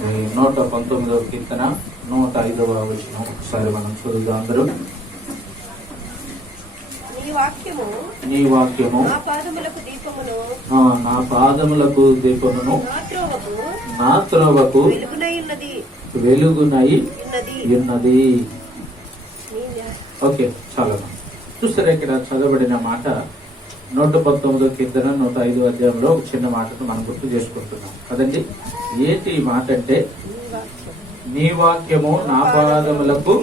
119వ కీర్తన 105వ వచనం ఒకసారి మనం చదువుదాం అందరూ. నీ వాక్యము నా పాదములకు దీపమును నా త్రోవకు వెలుగునై ఉన్నది. ఓకే, చాలా చూస్తారా ఇక్కడ చదవబడిన మాట 119వ కీర్తన 105వ అధ్యాయంలో ఒక చిన్న మాటను మనం గుర్తు చేసుకుంటున్నాం కదండి. ఏంటి ఈ మాట అంటే, నీ వాక్యము నా పాదములకు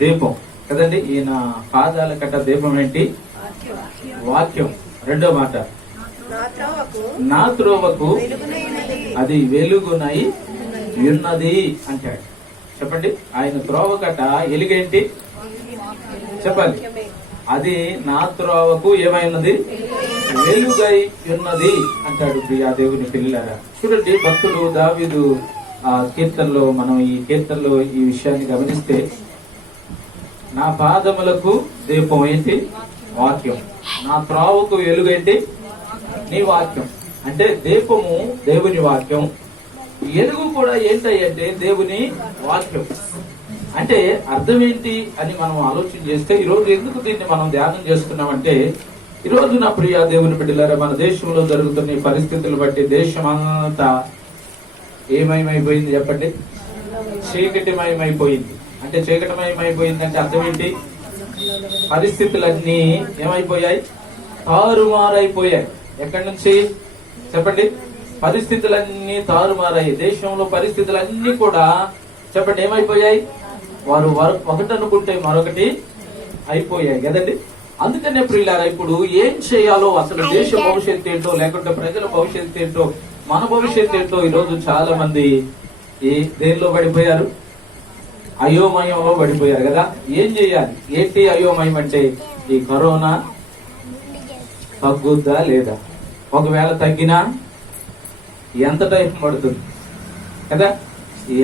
దీపం కదండి. ఈయన పాదాల కట్ట దీపం ఏంటి? వాక్యం. రెండో మాట, నా త్రోవకు అది వెలుగునై ఉన్నది అంటాడు. చెప్పండి, ఆయన త్రోవ కట్ట ఎలుగేంటి చెప్పాలి. అది నా త్రోవకు ఏమైనది? వెలుగై ఉన్నది అంటాడు. ప్రియా దేవుని పిల్లలారా, చూడండి, భక్తుడు దావీదు ఆ కీర్తనలో, మనం ఈ కీర్తనలో ఈ విషయాన్ని గమనిస్తే, నా పాదములకు దీపం ఏంటి? వాక్యం. నా త్రోవకు వెలుగేంటి? నీ వాక్యం. అంటే దీపము దేవుని వాక్యం, ఎలుగు కూడా ఏంటంటే దేవుని వాక్యం. అంటే అర్థం ఏంటి అని మనం ఆలోచన చేస్తే, ఈరోజు ఎందుకు దీన్ని మనం ధ్యానం చేస్తున్నామంటే, ఈరోజు నా ప్రియ దేవుని బిడ్డలారా, మన దేశంలో జరుగుతున్న ఈ పరిస్థితులు బట్టి దేశం అంతా ఏమయమైపోయింది చెప్పండి? చీకటిమయమైపోయింది. అంటే చీకటిమయమైపోయింది అంటే అర్థం ఏంటి? పరిస్థితులన్నీ ఏమైపోయాయి? తారుమారైపోయాయి. ఎక్కడి నుంచి చెప్పండి? పరిస్థితులన్నీ తారుమారాయి. దేశంలో పరిస్థితులన్నీ కూడా చెప్పండి ఏమైపోయాయి? వారు ఒకటి అనుకుంటే మరొకటి అయిపోయాయి కదండి. అందుకనే ప్రియులారా, ఇప్పుడు ఏం చేయాలో, అసలు దేశ భవిష్యత్తు ఏంటో, లేకుంటే ప్రజల భవిష్యత్తు ఏంటో, మన భవిష్యత్తు ఏంటో ఈరోజు చాలా మంది దేనిలో పడిపోయారు? అయోమయంలో పడిపోయారు కదా. ఏం చేయాలి? ఏంటి అయోమయం అంటే, ఈ కరోనా తగ్గుద్దా లేదా? ఒకవేళ తగ్గినా ఎంత టైం పడుతుంది కదా?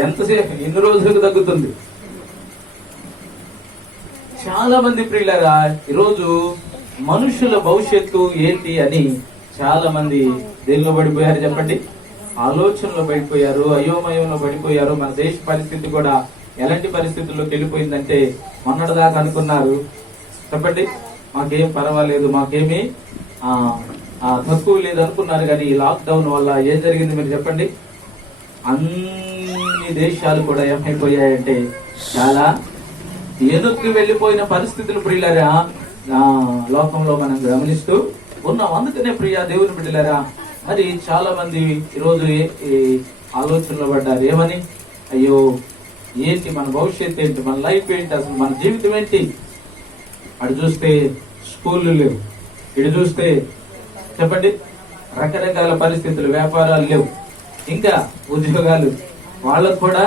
ఎంతసేపు, ఎన్ని రోజులకు తగ్గుతుంది? చాలా మంది ప్రియులారా, ఈరోజు మనుషుల భవిష్యత్తు ఏంటి అని చాలా మంది దేనిలో పడిపోయారు చెప్పండి? ఆలోచనలో పడిపోయారు, అయోమయంలో పడిపోయారు. మన దేశ పరిస్థితి కూడా ఎలాంటి పరిస్థితుల్లోకి వెళ్ళిపోయిందంటే, మొన్నటిదాకా అనుకున్నారు చెప్పండి మాకేం పర్వాలేదు, మాకేమీ తక్కువ లేదు అనుకున్నారు. కానీ ఈ లాక్డౌన్ వల్ల ఏం జరిగింది మీరు చెప్పండి? అన్ని దేశాలు కూడా ఏమైపోయాయంటే చాలా ఎదుక్కి వెళ్లిపోయిన పరిస్థితులు ప్రియులారా లోకంలో మనం గమనిస్తూ ఉన్నాం. అందుకనే ప్రియా దేవుని బిడ్డలారా, మరి చాలా మంది ఈరోజు ఆలోచనలో పడ్డారు. ఏమని? అయ్యో ఏంటి మన భవిష్యత్తు ఏంటి, మన లైఫ్ ఏంటి, అసలు మన జీవితం ఏంటి? అటు చూస్తే స్కూళ్ళు లేవు, ఇటు చూస్తే చెప్పండి రకరకాల పరిస్థితులు, వ్యాపారాలు లేవు, ఇంకా ఉద్యోగాలు, వాళ్ళకు కూడా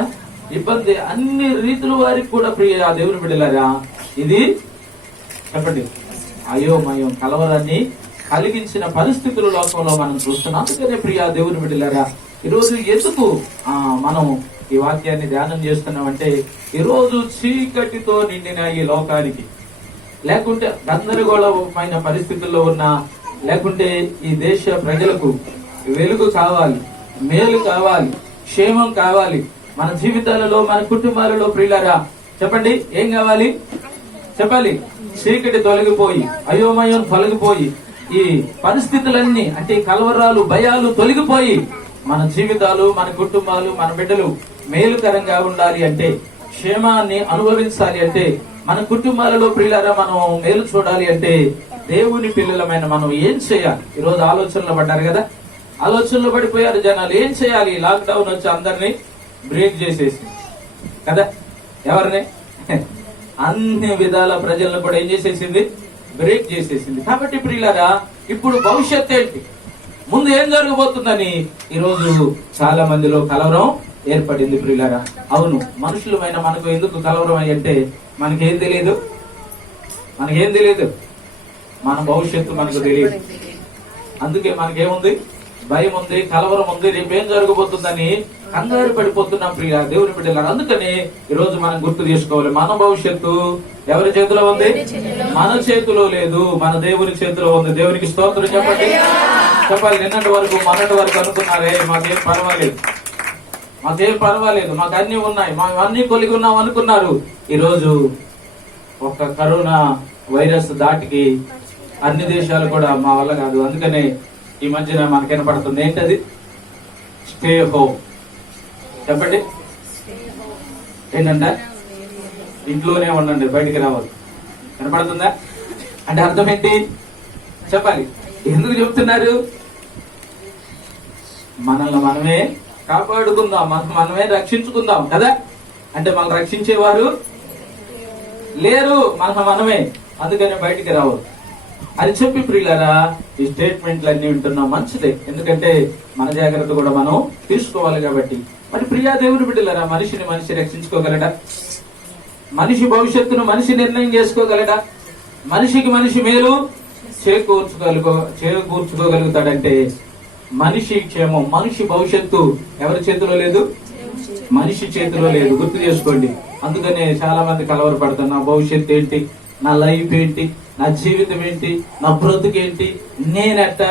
ఇబ్బంది, అన్ని రీతుల వారికి కూడా ప్రియ దేవుని బిడ్డలారా ఇది చెప్పండి అయోమయం, కలవరాన్ని కలిగించిన పరిస్థితుల లోకంలో మనం చూస్తున్నాం. అందుకనే ప్రియ దేవుని బిడ్డలారా, ఈరోజు ఎందుకు మనం ఈ వాక్యాన్ని ధ్యానం చేస్తున్నామంటే, ఈరోజు చీకటితో నిండిన ఈ లోకానికి, లేకుంటే గందరగోళమైన పరిస్థితుల్లో ఉన్న, లేకుంటే ఈ దేశ ప్రజలకు వెలుగు కావాలి, మేలు కావాలి, క్షేమం కావాలి. మన జీవితాలలో, మన కుటుంబాలలో ప్రియులారా చెప్పండి ఏం కావాలి చెప్పాలి? చీకటి తొలగిపోయి, అయోమయం తొలగిపోయి, ఈ పరిస్థితులన్నీ అంటే కలవరాలు, భయాలు తొలగిపోయి, మన జీవితాలు, మన కుటుంబాలు, మన బిడ్డలు మేలుకరంగా ఉండాలి అంటే, క్షేమాన్ని అనుభవించాలి అంటే, మన కుటుంబాలలో ప్రియులారా మనం మేలు చూడాలి అంటే, దేవుని పిల్లలమైన మనం ఏం చేయాలి? ఈరోజు ఆలోచనలో పడ్డారు కదా, ఆలోచనలో పడిపోయారు జనాలు. ఏం చేయాలి? లాక్డౌన్ వచ్చి అందరినీ బ్రేక్ చేసేసి కదా, ఎవరిని? అన్ని విధాల ప్రజలను కూడా ఏం చేసేసింది? బ్రేక్ చేసేసింది. కాబట్టి ప్రియులారా, ఇప్పుడు భవిష్యత్ ఏంటి, ముందు ఏం జరగబోతుందని ఈరోజు చాలా మందిలో కలవరం ఏర్పడింది ప్రియులారా. అవును, మనుషులమైన మనకు ఎందుకు కలవరం అంటే, మనకేం తెలియదు, మన భవిష్యత్తు మనకు తెలియదు. అందుకే మనకేముంది? భయం ఉంది, కలవరం ఉంది, రేపేం జరగబోతుందని కంగారు పడిపోతున్నాం ప్రియ దేవుని బిడ్డలారా. అందుకని ఈరోజు మనం గుర్తు చేసుకోవాలి, మన భవిష్యత్తు ఎవరి చేతిలో ఉంది? మన చేతిలో లేదు, మన దేవుని చేతిలో ఉంది. దేవునికి స్తోత్రం చెప్పండి, చెప్పాలి. నిన్నటి వరకు మొన్నటి వరకు అనుకున్నారే మాకేం పర్వాలేదు, మాకేం పర్వాలేదు, మాకు అన్ని ఉన్నాయి, మేము అన్ని కలిగి ఉన్నాం అనుకున్నారు. ఈరోజు ఒక కరోనా వైరస్ దాటికి అన్ని దేశాలు కూడా మా వల్ల కాదు. అందుకనే ఈ మధ్యన మనకు వినపడుతుంది, ఏంటది? Stay home. చెప్పండి, ఏంటంట? ఇంట్లోనే ఉండండి, బయటికి రావాలి. వినపడుతుందా? అంటే అర్థం ఏంటి చెప్పాలి? ఎందుకు చెప్తున్నారు? మనల్ని మనమే కాపాడుకుందాం, మనమే రక్షించుకుందాం కదా. అంటే మనం రక్షించేవారు లేరు, మనమే. అందుకనే బయటికి రావాలి అని చెప్పి ప్రియులారా ఈ స్టేట్మెంట్లు అన్ని వింటున్నాం. మంచిదే, ఎందుకంటే మన జాగ్రత్త కూడా మనం తీసుకోవాలి కాబట్టి. మరి ప్రియా దేవుని బిడ్డలారా, మనిషి రక్షించుకోగలడా? మనిషి భవిష్యత్తును మనిషి నిర్ణయం చేసుకోగలడా? మనిషికి మనిషి మేలు చేకూర్చుకోగలుగుతాడంటే మనిషి క్షేమం, మనిషి భవిష్యత్తు ఎవరి చేతిలో లేదు? మనిషి చేతిలో లేదు. గుర్తు చేసుకోండి. అందుకనే చాలా మంది కలవరపడతారు. నా భవిష్యత్తు ఏంటి, నా లైఫ్ ఏంటి, నా జీవితం ఏంటి, నా బ్రతుకేంటి, నేనెట్ట,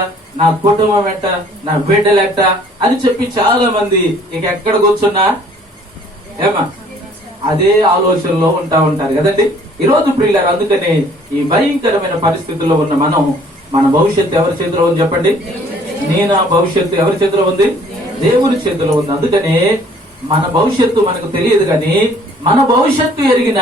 నా కుటుంబం ఎట్ట, నా బిడ్డలెట్ట అని చెప్పి చాలా మంది ఇక ఎక్కడ కూర్చున్నా ఏమా అదే ఆలోచనలో ఉంటారు కదండి ఈరోజు ప్రియులారు. అందుకనే ఈ భయంకరమైన పరిస్థితుల్లో ఉన్న మనం, మన భవిష్యత్తు ఎవరి చేతిలో ఉంది చెప్పండి? నా భవిష్యత్తు ఎవరి చేతిలో ఉంది? దేవుని చేతిలో ఉంది. అందుకనే మన భవిష్యత్తు మనకు తెలియదు, కానీ మన భవిష్యత్తు ఎరిగిన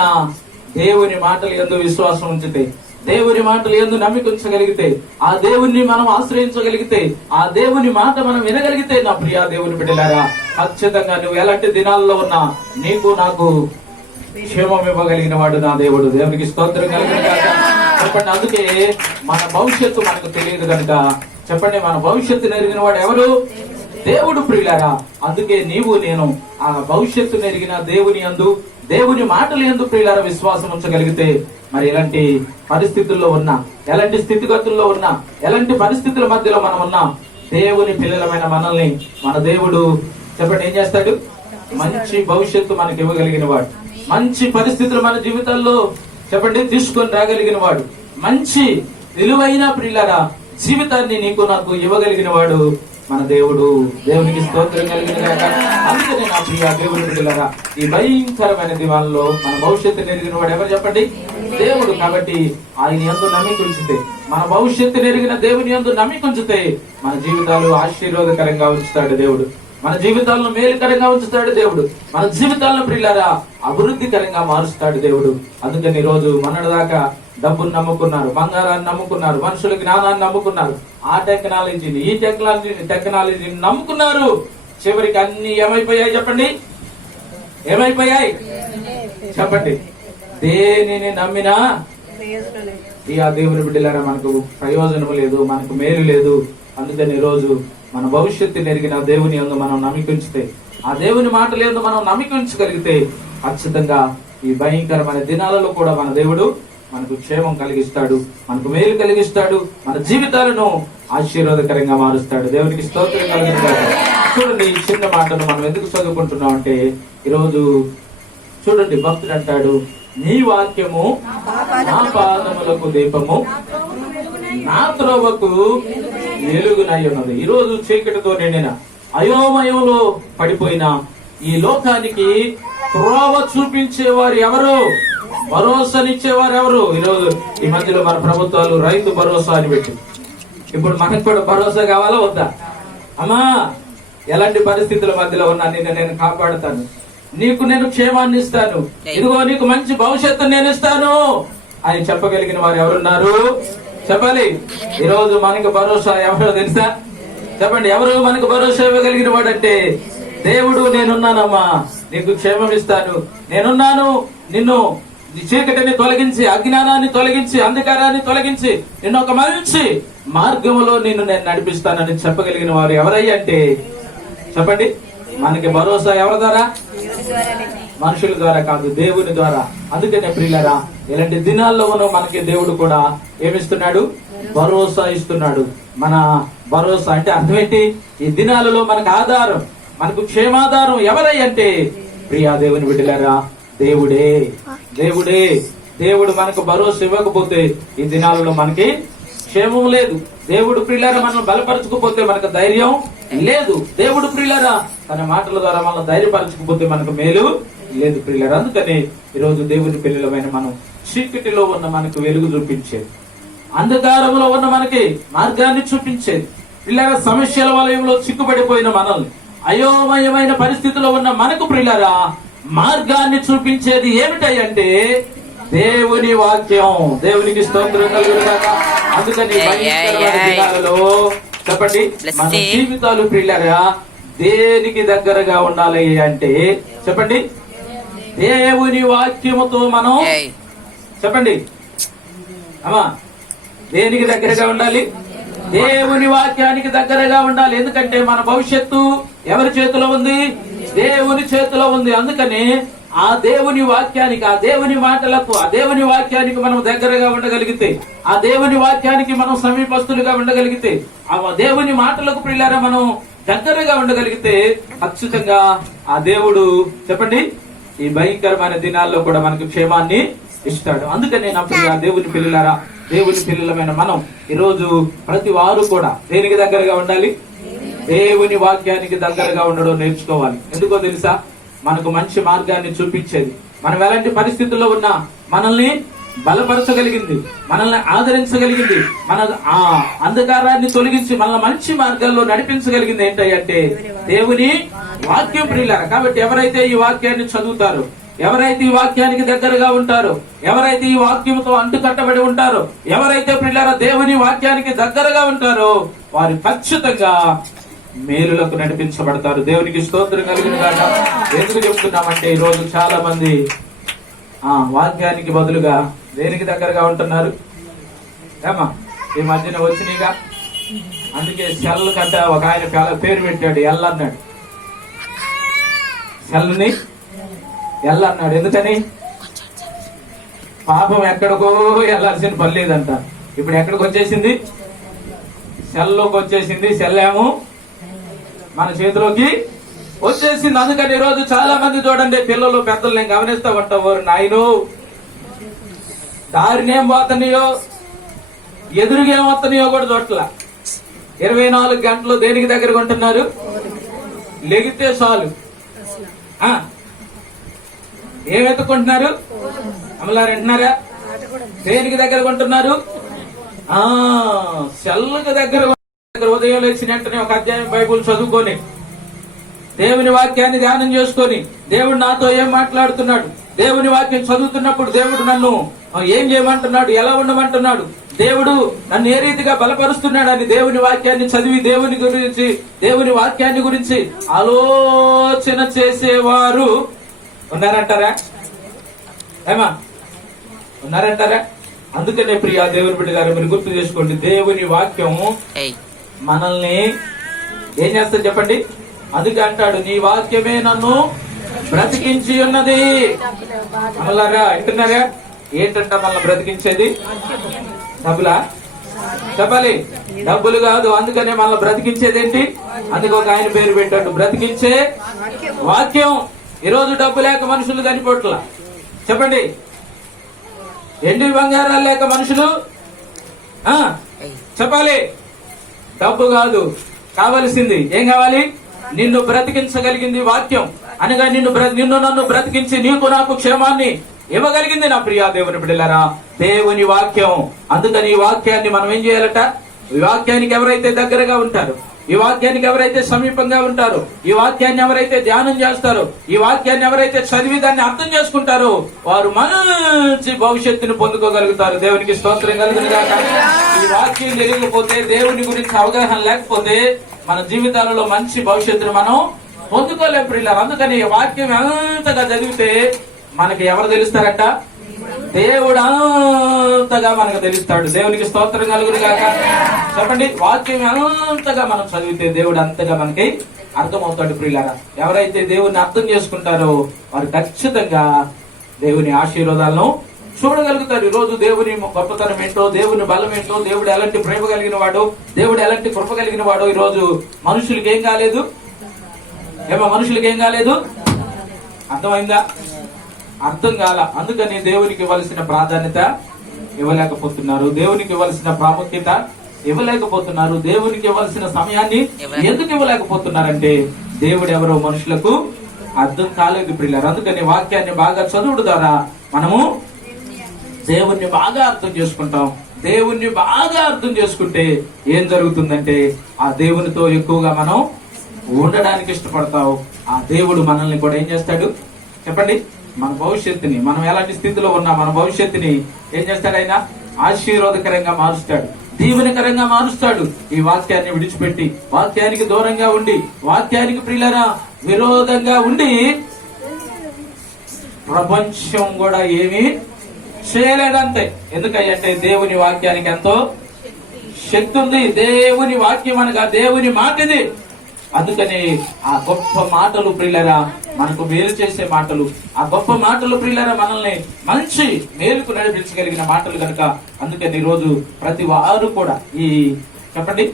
దేవుని మాటలు యందు విశ్వాసం ఉంచితే, దేవుని మాటలు యందు నమ్మిక ఉంచగలిగితే, ఆ దేవుణ్ణి మనం ఆశ్రయించగలిగితే, ఆ దేవుని మాట మనం వినగలిగితే, నా ప్రియా దేవుని బిడ్డలారా, ఖచ్చితంగా నువ్వు ఎలాంటి దినాల్లో ఉన్నా నీకు నాకు క్షేమం ఇవ్వగలిగిన వాడు నా దేవుడు. దేవునికి స్తోత్రం కలిగిన గాక. చెప్పండి. అందుకే మన భవిష్యత్తు మనకు తెలియదు కనుక చెప్పండి, మన భవిష్యత్తు ఎరిగిన వాడు ఎవరు? దేవుడు ప్రియులారా. అందుకే నీవు నేను ఆ భవిష్యత్తు ఎరిగిన దేవుని యందు, దేవుని మాటలు యందు ప్రియులారా విశ్వాసం ఉంచగలిగితే, మరి ఎలాంటి పరిస్థితుల్లో ఉన్నా, ఎలాంటి స్థితిగతుల్లో ఉన్నా, ఎలాంటి పరిస్థితుల మధ్యలో మనం ఉన్నా, దేవుని పిల్లలమైన మనల్ని మన దేవుడు చెప్పండి ఏం చేస్తాడు? మంచి భవిష్యత్తు మనకి ఇవ్వగలిగిన వాడు, మంచి పరిస్థితులు మన జీవితాల్లో చెప్పండి తీసుకొని రాగలిగిన వాడు, మంచి విలువైన ప్రియులారా జీవితాన్ని నీకు నాకు ఇవ్వగలిగిన వాడు మన దేవుడు. దేవునికి స్తోత్రం కలిగిన గాక. అందుకనే నా ప్రియ దేవుని బిడ్డలారా, ఈ భయంకరమైన దివాల్లో మన భవిష్యత్తు ఎరిగిన వాడు ఎవరు చెప్పండి? దేవుడు. కాబట్టి ఆయన యందు నమ్మిక ఉంచితే, మన భవిష్యత్తు ఎరిగిన దేవుని యందు నమ్మిక ఉంచితే మన జీవితాలు ఆశీర్వాదకరంగా ఉంచుతాడు దేవుడు. మన జీవితాలను మేలుకరంగా ఉంచుతాడు దేవుడు. మన జీవితాలను ప్రియులారా అభివృద్ధికరంగా మారుస్తాడు దేవుడు. అందుకని ఈ రోజు మొన్నటిదాకా డబ్బును నమ్ముకున్నారు, బంగారాన్ని నమ్ముకున్నారు, మనుషుల జ్ఞానాన్ని నమ్ముకున్నారు, ఆ టెక్నాలజీని ఈ టెక్నాలజీని నమ్ముకున్నారు. చివరికి అన్ని ఏమైపోయాయి చెప్పండి? ఏమైపోయాయి చెప్పండి? దేనిని నమ్మినా ఈ ఆ దేవుని బిడ్డలారా మనకు ప్రయోజనం లేదు, మనకు మేలు లేదు. అందుకని ఈ రోజు మన భవిష్యత్తు ఎరిగిన దేవుని యందు మనం నమ్మిక ఉంచితే, ఆ దేవుని మాటల యందు మనం నమ్మిక ఉంచగలిగితే, ఖచ్చితంగా ఈ భయంకరమైన దినాలలో కూడా మన దేవుడు మనకు క్షేమం కలిగిస్తాడు, మనకు మేలు కలిగిస్తాడు, మన జీవితాలను ఆశీర్వాదకరంగా మారుస్తాడు. దేవునికి స్తోత్రం కలిగిన గాక. చూడండి, ఈ చిన్న మాటను మనం ఎందుకు చదువుకుంటున్నాం అంటే, ఈరోజు చూడండి భక్తుడు అంటాడు, నీ వాక్యము నా పాదములకు దీపము, నా త్రోవకు వెలుగునై ఉన్నది. ఈరోజు చీకటితో నిండిన అయోమయంలో పడిపోయిన ఈ లోకానికి త్రోవ చూపించేవారు ఎవరు? భరోసానిచ్చేవారు ఎవరు? ఈరోజు ఈ మధ్యలో మన ప్రభుత్వాలు రైతు భరోసా అని పెట్టి, ఇప్పుడు మనకు కూడా భరోసా కావాలా వద్దా? అమ్మా, ఎలాంటి పరిస్థితుల మధ్యలో ఉన్నా నేను కాపాడుతాను, నీకు నేను క్షేమాన్ని ఇస్తాను, ఇదిగో నీకు మంచి భవిష్యత్తు నేను ఇస్తాను అని చెప్పగలిగిన వారు ఎవరున్నారు చెప్పాలి. ఈరోజు మనకు భరోసా ఎవరో తెలుసా? చెప్పండి, ఎవరు మనకు భరోసా ఇవ్వగలిగిన వాడంటే దేవుడు. నేనున్నానమ్మా, నీకు క్షేమం ఇస్తాను, నేనున్నాను, నిన్ను చీకటిని తొలగించి, అజ్ఞానాన్ని తొలగించి, అంధకారాన్ని తొలగించి, నిన్ను ఒక మంచి మార్గంలో నేను నడిపిస్తానని చెప్పగలిగిన వారు ఎవరయ్యా అంటే చెప్పండి. మనకి భరోసా ఎవరి ద్వారా? మనుషుల ద్వారా కాదు, దేవుని ద్వారా. అందుకనే ప్రియులారా, ఇలాంటి దినాల్లో ఉన్న మనకి దేవుడు కూడా ఏమిస్తున్నాడు? భరోసా ఇస్తున్నాడు. మన భరోసా అంటే అర్థం ఏంటి? ఈ దినాలలో మనకు ఆధారం, మనకు క్షేమాధారం ఎవరయ్యంటే ప్రియా దేవుని బిడ్డలారా, దేవుడే. దేవుడే. దేవుడు మనకు భరోసా ఇవ్వకపోతే ఈ దినాలలో మనకి క్షేమం లేదు. దేవుడు ప్రియులారా మనం బలపరచకపోతే మనకు ధైర్యం లేదు. దేవుడు ప్రియులారా తన మాటల ద్వారా మనం ధైర్యపరచకపోతే మనకు మేలు లేదు ప్రియులారా. అందుకని ఈరోజు దేవుని పిల్లలమైన మనం చీకటిలో ఉన్న మనకు వెలుగు చూపించేది, అంధకారంలో ఉన్న మనకి మార్గాన్ని చూపించేది, పిల్లల సమస్యల వలయంలో చిక్కుపడిపోయిన మనల్ని, అయోమయమైన పరిస్థితిలో ఉన్న మనకు ప్రియులారా మార్గాన్ని చూపించేది ఏమిటంటే దేవుని వాక్యం. దేవునికి స్తోత్రం కలుగుగాక. అందుకని భయంకరమైన దినాలలో చెప్పండి మన జీవితాలు ప్రియులారా దేనికి దగ్గరగా ఉండాలి అంటే చెప్పండి దేవుని వాక్యముతో మనం చెప్పండి అమ్మా దేనికి దగ్గరగా ఉండాలి? దేవుని వాక్యానికి దగ్గరగా ఉండాలి. ఎందుకంటే మన భవిష్యత్తు ఎవరి చేతిలో ఉంది? దేవుని చేతిలో ఉంది. అందుకని ఆ దేవుని వాక్యానికి, ఆ దేవుని మాటలకు, ఆ దేవుని వాక్యానికి మనం దగ్గరగా ఉండగలిగితే, ఆ దేవుని వాక్యానికి మనం సమీపస్తులుగా ఉండగలిగితే, ఆ దేవుని మాటలకు ప్రియులారా మనం దగ్గరగా ఉండగలిగితే ఖచ్చితంగా ఆ దేవుడు చెప్పండి ఈ భయంకరమైన దినాల్లో కూడా మనకు క్షేమాన్ని ఇస్తాడు. అందుకనే నా ప్రియ దేవుని పిల్లలారా, దేవుని పిల్లలమైన మనం ఈరోజు ప్రతి వారు కూడా దేనికి దగ్గరగా ఉండాలి? దేవుని వాక్యానికి దగ్గరగా ఉండడం నేర్చుకోవాలి. ఎందుకో తెలుసా? మనకు మంచి మార్గాన్ని చూపించేది, మనం ఎలాంటి పరిస్థితుల్లో ఉన్నా మనల్ని బలపరచగలిగింది, మనల్ని ఆదరించగలిగింది, మన ఆ అంధకారాన్ని తొలగించి మనల్ని మంచి మార్గాల్లో నడిపించగలిగింది ఏంటంటే దేవుని వాక్యం ప్రియులారా. కాబట్టి ఎవరైతే ఈ వాక్యాన్ని చదువుతారో, ఎవరైతే ఈ వాక్యానికి దగ్గరగా ఉంటారో, ఎవరైతే ఈ వాక్యంతో అంటుకట్టబడి ఉంటారో, ఎవరైతే ప్రియులారా దేవుని వాక్యానికి దగ్గరగా ఉంటారో వారు ఖచ్చితంగా మేలులకు నడిపించబడతారు. దేవునికి స్తోత్రం కలిగిన కాక. ఎందుకు చెప్తున్నామంటే ఈ రోజు చాలా మంది వాక్యానికి బదులుగా దేనికి దగ్గరగా ఉంటున్నారు? ఏమా ఈ మధ్యన వచ్చినాయిగా, అందుకే సెల్ కంట ఒక ఆయన పేరు పెట్టాడు, ఎల్ అన్నాడు. సెల్ని ఎల్ అన్నాడు. ఎందుకని? పాపం ఎక్కడికో వెళ్ళాల్సిన పని లేదంట. ఇప్పుడు ఎక్కడికి వచ్చేసింది? సెల్లోకి వచ్చేసింది. సెల్ ఏమో మన చేతిలోకి వచ్చేసింది. అందుకని ఈ రోజు చాలా మంది చూడండి, పిల్లలు పెద్దలు నేను గమనిస్తా ఉంటావు, నాయను దారినేం పోతున్నాయో ఎదురుగేం వస్తున్నాయో కూడా చూడట్ల. 24 గంటలు దేనికి దగ్గరగా ఉంటున్నారు? లెగితే చాలు ఏం ఎత్తుకుంటున్నారు? అమలారు వింటున్నారా? దేనికి దగ్గరగా ఉంటున్నారు? సెల్లుకి దగ్గర. ఉదయం లేచిన వెంటనే ఒక అధ్యాయం బైబుల్ చదువుకొని దేవుని వాక్యాన్ని ధ్యానం చేసుకొని దేవుడు నాతో ఏం మాట్లాడుతున్నాడు, దేవుని వాక్యం చదువుతున్నప్పుడు దేవుడు నన్ను ఏం చేయమంటున్నాడు, ఎలా ఉండమంటున్నాడు, దేవుడు నన్ను ఏ రీతిగా బలపరుస్తున్నాడు అని దేవుని వాక్యాన్ని చదివి దేవుని గురించి, దేవుని వాక్యాన్ని గురించి ఆలోచన చేసేవారు ఉన్నారంటారా? ఏమా ఉన్నారంటారా? అందుకనే ప్రియా దేవుని బిడ్డ గారు మీరు గుర్తు చేసుకోండి, దేవుని వాక్యం మనల్ని ఏం చేస్తుంది చెప్పండి? అందుకే అంటాడు, నీ వాక్యమే నన్ను బ్రతికించి ఉన్నది. అమలారా వింటున్నారా? ఏంటంట మనల్ని బ్రతికించేది? డబ్బులా? చెప్పాలి, డబ్బులు కాదు. అందుకనే మనల్ని బ్రతికించేది ఏంటి? అందుకే ఒక ఆయన పేరు పెట్టాడు, బ్రతికించే వాక్యం. ఈరోజు డబ్బు లేక మనుషులు చనిపోట్ల. చెప్పండి, ఎండి బంగారాలు లేక మనుషులు చెప్పాలి. డబ్బు కాదు కావలసింది, ఏం కావాలి? నిన్ను బ్రతికించగలిగింది వాక్యం. అనగా నిన్ను నన్ను బ్రతికించి నీకు నాకు క్షేమాన్ని ఇవ్వగలిగింది నా ప్రియా దేవుని బిడ్డలారా దేవుని వాక్యం. అందుకని ఈ వాక్యాన్ని మనం ఏం చేయాలట? ఈ వాక్యానికి ఎవరైతే దగ్గరగా ఉంటారో, ఈ వాక్యానికి ఎవరైతే సమీపంగా ఉంటారో, ఈ వాక్యాన్ని ఎవరైతే ధ్యానం చేస్తారో, ఈ వాక్యాన్ని ఎవరైతే చదివి దాన్ని అర్థం చేసుకుంటారో వారు మంచి భవిష్యత్తును పొందుకోగలుగుతారు. దేవునికి స్తోత్రం కలుగును గాక. ఈ వాక్యం తెలియకపోతే, దేవుని గురించి అవగాహన లేకపోతే మన జీవితాలలో మంచి భవిష్యత్తును మనం పొందుకోలేం ప్రియులారా. అందుకని ఈ వాక్యం ఎంతగా చదివితే మనకి ఎవరు తెలుస్తారంట? దేవుడు అంతగా మనకు తెలుస్తాడు. దేవునికి స్తోత్రం కలుగును గాక. చెప్పండి, వాక్యం అంతగా మనం చదివితే దేవుడు అంతగా మనకి అర్థమవుతాడు ప్రియులారా. ఎవరైతే దేవుడిని అర్థం చేసుకుంటారో వారు ఖచ్చితంగా దేవుని ఆశీర్వాదాలను చూడగలుగుతారు. ఈ రోజు దేవుని గొప్పతనం ఏంటో, దేవుని బలం ఏంటో, దేవుడు ఎలాంటి ప్రేమ కలిగిన వాడు, దేవుడు ఎలాంటి కృప కలిగిన వాడు ఈ రోజు మనుషులకి ఏం కాలేదు? మనుషులకి ఏం కాలేదు? అర్థమైందా? అర్థం కాల. అందుకని దేవునికి ఇవ్వాల్సిన ప్రాధాన్యత ఇవ్వలేకపోతున్నారు, దేవునికి ఇవ్వాల్సిన ప్రాముఖ్యత ఇవ్వలేకపోతున్నారు, దేవునికి ఇవ్వాల్సిన సమయాన్ని ఎందుకు ఇవ్వలేకపోతున్నారంటే దేవుడు ఎవరో మనుషులకు అర్థం కాలేదు ప్రియులారా. అందుకని వాక్యాన్ని బాగా చదువుడు ద్వారా మనము దేవుణ్ణి బాగా అర్థం చేసుకుంటాం. దేవుణ్ణి బాగా అర్థం చేసుకుంటే ఏం జరుగుతుందంటే ఆ దేవునితో ఎక్కువగా మనం ఉండడానికి ఇష్టపడతాం. ఆ దేవుడు మనల్ని కూడా ఏం చేస్తాడు చెప్పండి, మన భవిష్యత్తుని, మనం ఎలాంటి స్థితిలో ఉన్నా మన భవిష్యత్తుని ఏం చేస్తాడు, ఆయన ఆశీర్వాదకరంగా మారుస్తాడు, దీవెనకరంగా మారుస్తాడు. ఈ వాక్యాన్ని విడిచిపెట్టి వాక్యానికి దూరంగా ఉండి వాక్యానికి ప్రియులారా విరోధంగా ఉండి ప్రపంచం కూడా ఏమీ చేయలేదంతే. ఎందుకంటే దేవుని వాక్యానికి ఎంతో శక్తి ఉంది. దేవుని వాక్యం అనగా దేవుని మాట ఇది. అందుకని ఆ గొప్ప మాటలు ప్రియులారా మనకు మేలు చేసే మాటలు, ఆ గొప్ప మాటలు ప్రియులారా మనల్ని మంచి మేలుకు నడిపించగలిగిన మాటలు కనుక అందుకని ఈరోజు ప్రతి వారు కూడా ఈ చెప్పండి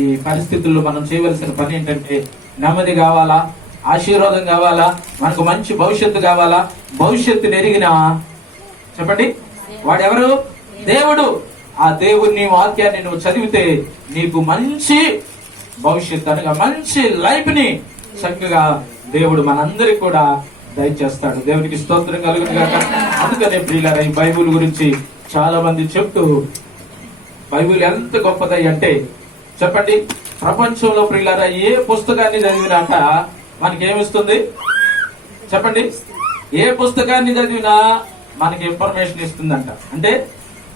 ఈ పరిస్థితుల్లో మనం చేయవలసిన పని ఏంటంటే నెమ్మది కావాలా, ఆశీర్వాదం కావాలా, మనకు మంచి భవిష్యత్తు కావాలా. భవిష్యత్తుని ఎరిగిన చెప్పండి వాడెవరు, దేవుడు. ఆ దేవుని వాక్యాన్ని నువ్వు చదివితే నీకు మంచి భవిష్యత్తు అనగా మంచి లైఫ్ ని చక్కగా దేవుడు మనందరికి కూడా దయచేస్తాడు. దేవునికి స్తోత్రం కలుగును గాక. అందుకనే ప్రియులారా ఈ బైబుల్ గురించి చాలా మంది చెప్తూ బైబుల్ ఎంత గొప్పదై అంటే చెప్పండి ప్రపంచంలో ప్రియులారా ఏ పుస్తకాన్ని చదివినాక మనకేమిస్తుంది చెప్పండి, ఏ పుస్తకాన్ని చదివినా మనకి ఇన్ఫర్మేషన్ ఇస్తుందంట. అంటే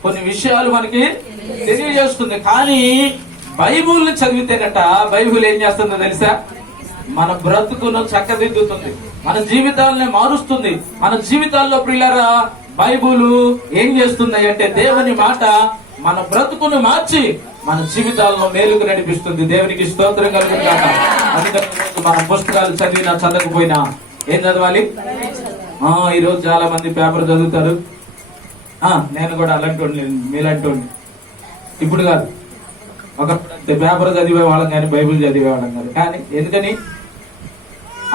కొన్ని విషయాలు మనకి తెలియజేస్తుంది. కానీ బైబుల్ని చదివితేనట బైబుల్ ఏం చేస్తుందో తెలుసా, మన బ్రతుకును చక్కదిద్దుతుంది, మన జీవితాలని మారుస్తుంది. మన జీవితాల్లో ప్రియులారా బైబుల్ ఏం చేస్తుంది అంటే దేవుని మాట మన బ్రతుకును మార్చి మన జీవితాలను మేలుకు నడిపిస్తుంది. దేవునికి స్తోత్రం కలుగును గాక. అందుకని మన పుస్తకాలు చదివినా చదవకపోయినా ఏం చదవాలి? ఈరోజు చాలా మంది పేపర్ చదువుతారు. నేను కూడా అలాంటి మీలాంటి ఇప్పుడు కాదు, ఒకప్పుడు పేపర్ చదివే వాళ్ళం కానీ బైబిల్ చదివే వాళ్ళం కాదు. కానీ ఎందుకని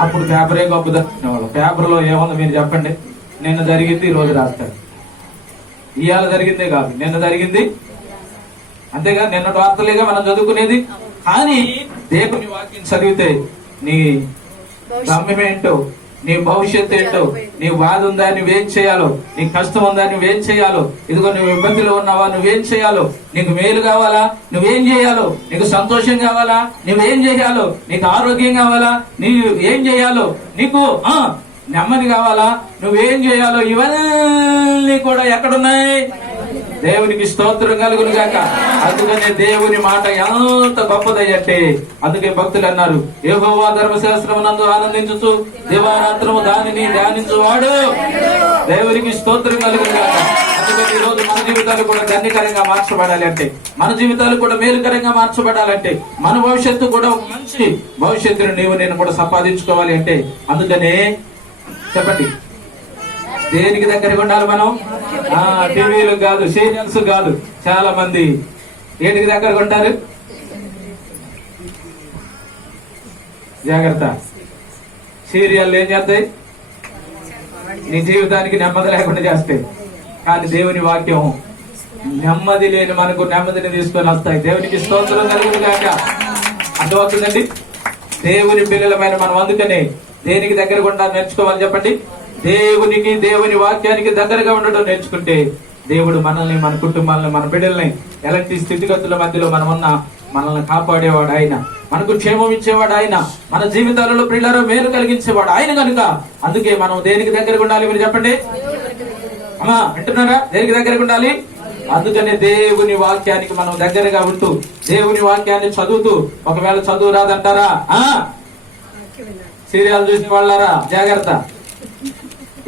అప్పుడు పేపరే గొప్పదనుకునేవాళ్ళం. పేపర్లో ఏముంది మీరు చెప్పండి, నిన్న జరిగింది ఈ రోజు రాస్తాడు. ఇవాళ జరిగిందే కాదు, నిన్న జరిగింది అంతేగా, నిన్నటి వార్తలేగా మనం చదువుకునేది. కానీ దేవుని వాక్యం చదివితే నీ గమ్యం ఏంటో, నీ భవిష్యత్తు ఏంటో, నీ బాధ ఉందా నువ్వేం చేయాలో, నీ కష్టం ఉందా నువ్వేం చేయాలో, ఇదిగో నువ్వు ఇబ్బందిలో ఉన్నావా నువ్వేం చేయాలో, నీకు మేలు కావాలా నువ్వేం చేయాలో, నీకు సంతోషం కావాలా నువ్వేం చేయాలో, నీకు ఆరోగ్యం కావాలా నీవు ఏం చేయాలో, నీకు నెమ్మది కావాలా నువ్వేం చేయాలో, ఇవన్నీ కూడా ఎక్కడున్నాయి? దేవునికి స్తోత్రం కలుగును గాక. అందుకనే దేవుని మాట ఎంత గొప్పదయ్యంటే అందుకే భక్తులు అన్నారు, యెహోవా ధర్మశాస్త్రమునందు ఆనందించుచు దివారాత్రము దానిని ధ్యానించువాడు. దేవునికి స్తోత్రం కలుగును గాక. అందుకని ఈ రోజు మన జీవితాలు కూడా ధన్యకరంగా మార్చబడాలి అంటే, మన జీవితాలు కూడా మేలుకరంగా మార్చబడాలంటే, మన భవిష్యత్తు కూడా ఒక మంచి భవిష్యత్తును నీవు నేను కూడా సంపాదించుకోవాలి అంటే అందుకనే చెప్పండి దేనికి దగ్గరగా ఉండాలి మనం? టీవీలు కాదు, సీరియల్స్ కాదు. చాలా మంది ఏంటికి దగ్గరగా ఉంటారు? జాగ్రత్త, సీరియల్ ఏం చేస్తాయి? నీ జీవితానికి నెమ్మది లేకుండా చేస్తాయి. కానీ దేవుని వాక్యం నెమ్మది లేని మనకు నెమ్మదిని తీసుకొని వస్తాయి. దేవునికి స్తోత్రం కలుగును గాక. అర్థమవుతుందండి? దేవుని పిల్లలమైన మనం అందుకనే దేనికి దగ్గరగా ఉండాలి నేర్చుకోవాలి చెప్పండి. దేవునికి దేవుని వాక్యానికి దగ్గరగా ఉండడం నేర్చుకుంటే దేవుడు మనల్ని, మన కుటుంబాలను, మన బిడ్డల్ని ఎలాంటి స్థితిగతుల మధ్యలో మనం ఉన్నా మనల్ని కాపాడేవాడు ఆయన, మనకు క్షేమం ఇచ్చేవాడు ఆయన, మన జీవితాలలో ప్రియులారా మేలు కలిగించేవాడు ఆయన కనుక అందుకే మనం దేనికి దగ్గరగా ఉండాలి? మీరు చెప్పండి వింటున్నారా? దేనికి దగ్గరగా ఉండాలి? అందుకనే దేవుని వాక్యానికి మనం దగ్గరగా ఉంటూ దేవుని వాక్యాన్ని చదువుతూ, ఒకవేళ చదువు రాదంటారా సీరియల్ చూసిన వాళ్ళారా జాగ్రత్త.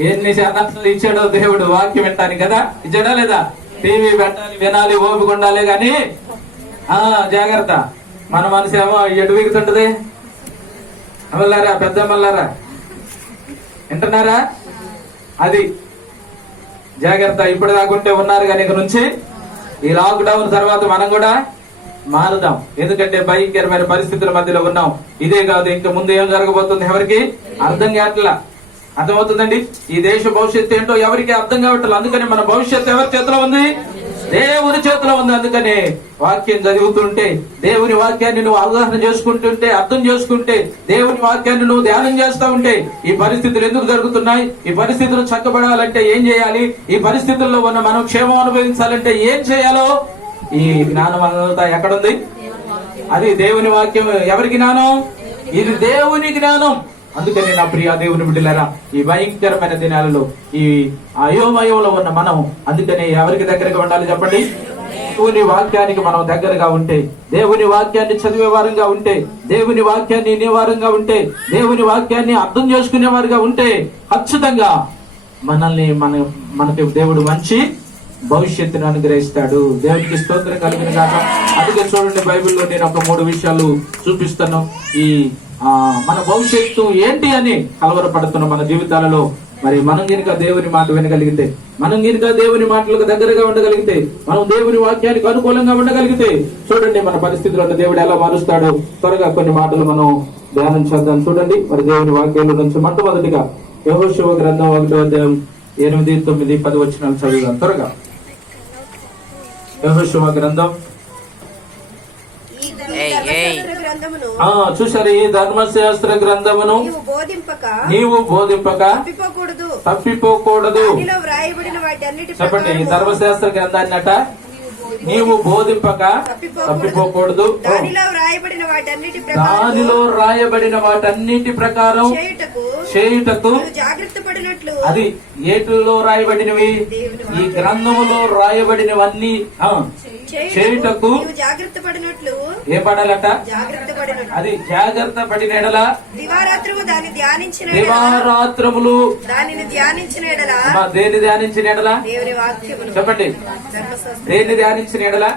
ఎన్ని శాతాలు ఇచ్చాడో దేవుడు వాక్యం వింటాను కదా, ఇచ్చాడా లేదా? టీవీ పెట్టాలి, వినాలి, ఓపిక ఉండాలి. గాని జాగ్రత్త, మన మనసు ఏమో ఎటు వీగుతుంటది. అమ్మలారా, పెద్దమ్మలారా వింటున్నారా? అది జాగ్రత్త. ఇప్పుడు దాకుంటే ఉన్నారు కానీ ఇక నుంచి ఈ లాక్ డౌన్ తర్వాత మనం కూడా మారుదాం. ఎందుకంటే భయంకరమైన పరిస్థితుల మధ్యలో ఉన్నాం. ఇదే కాదు, ఇంకా ముందు ఏం జరగబోతుంది ఎవరికి అర్థం కావట్లా. అర్థమవుతుందండి? ఈ దేశ భవిష్యత్తు ఏంటో ఎవరికి అర్థం కావట్లేదు. అందుకని మన భవిష్యత్తు ఎవరి చేతిలో ఉంది? దేవుని చేతిలో ఉంది. అందుకని వాక్యం చదువుతుంటే, దేవుని వాక్యాన్ని నువ్వు అవగాహన చేసుకుంటుంటే, అర్థం చేసుకుంటే, దేవుని వాక్యాన్ని నువ్వు ధ్యానం చేస్తూ ఉంటే, ఈ పరిస్థితులు ఎందుకు జరుగుతున్నాయి, ఈ పరిస్థితులు చక్కబడాలంటే ఏం చేయాలి, ఈ పరిస్థితుల్లో ఉన్న మనం క్షేమం అనుభవించాలంటే ఏం చేయాలో ఈ జ్ఞానం అంతా ఎక్కడుంది? అది దేవుని వాక్యం. ఎవరి జ్ఞానం? ఇది దేవుని జ్ఞానం. అందుకని నా ప్రియ దేవుని బిడ్డలారా, ఈ భయంకరమైన దినాలలో, ఈ అయోమయంలో ఉన్న మనం అందుకని ఎవరికి దగ్గరగా ఉండాలి చెప్పండి? దేవుని వాక్యానికి మనం దగ్గరగా ఉంటే, దేవుని వాక్యాన్ని చదివే వారంగా ఉంటే, దేవుని వాక్యాన్ని వినేవారంగా ఉంటే, దేవుని వాక్యాన్ని అర్థం చేసుకునేవారుగా ఉంటే ఖచ్చితంగా మనకి దేవుడు మంచి భవిష్యత్తును అనుగ్రహిస్తాడు. దేవునికి స్తోత్రం కలిగిన కాక. అందుకే చూడండి, బైబిల్లో నేను ఒక 3 విషయాలు చూపిస్తాను. ఈ మన భవిష్యత్తు ఏంటి అని కలవరపడుతున్న మన జీవితాలలో మరి మనం గినక దేవుని మాట వినగలిగితే, మనం గినక దేవుని మాటలకు దగ్గరగా ఉండగలిగితే, మనం దేవుని వాక్యానికి అనుకూలంగా ఉండగలిగితే, చూడండి మన పరిస్థితులను దేవుడు ఎలా మారుస్తాడో. త్వరగా కొన్ని మాటలు మనం ధ్యానం చేద్దాం. చూడండి మరి దేవుని వాక్యాల నుంచి మొట్టమొదటిగా యెహోషువ గ్రంథం 1వ అధ్యాయం 8, 9, 10 వచనాలు చదువుదాం త్వరగా. యెహోషువ గ్రంథం. చూసారు, ఈ ధర్మశాస్త్ర గ్రంథమును నీవు బోధింపక తప్పిపోకూడదు. చెప్పండి, ఈ ధర్మశాస్త్ర గ్రంథాన్ని అట నీవు బోధింపక తప్పిపోకూడదు. దానిలో రాయబడిన వాటన్నిటి ప్రకారం చేయుటకు అది ఏటిలో రాయబడినవి? ఈ గ్రంథములో రాయబడినవన్నీ చేయుటకు ఏ పడాలట? అది జాగ్రత్త పడిన ఎడల దివారాత్రములు దేని ధ్యానించిన ఎడల? చెప్పండి, దేని ధ్యానించిన ఎడల?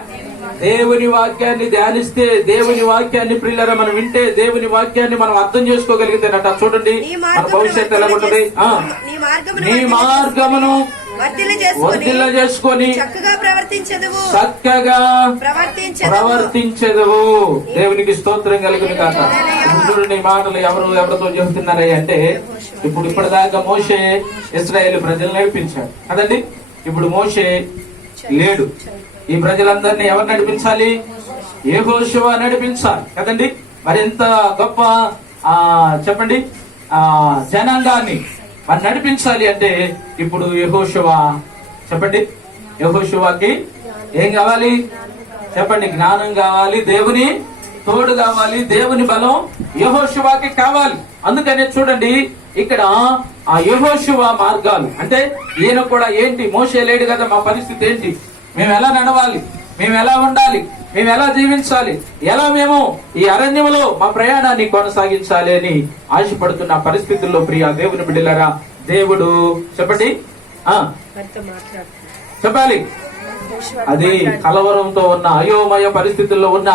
దేవుని వాక్యాన్ని ధ్యానిస్తే, దేవుని వాక్యాన్ని ప్రియులారా మనం వింటే, దేవుని వాక్యాన్ని మనం అర్థం చేసుకోగలిగితేనట. చూడండి మన భవిష్యత్తు ఎలా ఉంటుంది. నీ మార్గమును వర్ధిల్ల చేసుకొని చక్కగా ప్రవర్తించదువు. దేవునికి స్తోత్రం కలుగును కాక. చూడండి, ఈ మాటలు ఎవరితో చెబుతున్నారే అంటే, ఇప్పటిదాకా మోషే ఇశ్రాయేలు ప్రజలు నడిపించాడు కదండి. ఇప్పుడు మోషే లేడు. ఈ ప్రజలందరినీ ఎవరు నడిపించాలి? యెహోషువ నడిపించాలి కదండి. మరి ఎంత గొప్ప చెప్పండి జనాంగాన్ని మరి నడిపించాలి అంటే ఇప్పుడు యెహోషువ, చెప్పండి, యెహోషువకి ఏం కావాలి? చెప్పండి, జ్ఞానం కావాలి, దేవుని తోడు కావాలి, దేవుని బలం యెహోషువకి కావాలి. అందుకనే చూడండి ఇక్కడ ఆ యెహోషువ మార్గాలు అంటే ఈయన కూడా ఏంటి, మోషే లేడు కదా, మా పరిస్థితి ఏంటి, మేము ఎలా నడవాలి, మేము ఎలా ఉండాలి, మేము ఎలా జీవించాలి, ఎలా మేము ఈ అరణ్యంలో మా ప్రయాణాన్ని కొనసాగించాలి అని ఆశపడుతున్న పరిస్థితుల్లో ప్రియ దేవుని బిడ్డలారా, దేవుడు చెప్పండి చెప్పాలి. అది కలవరంతో ఉన్న అయోమయ పరిస్థితుల్లో ఉన్న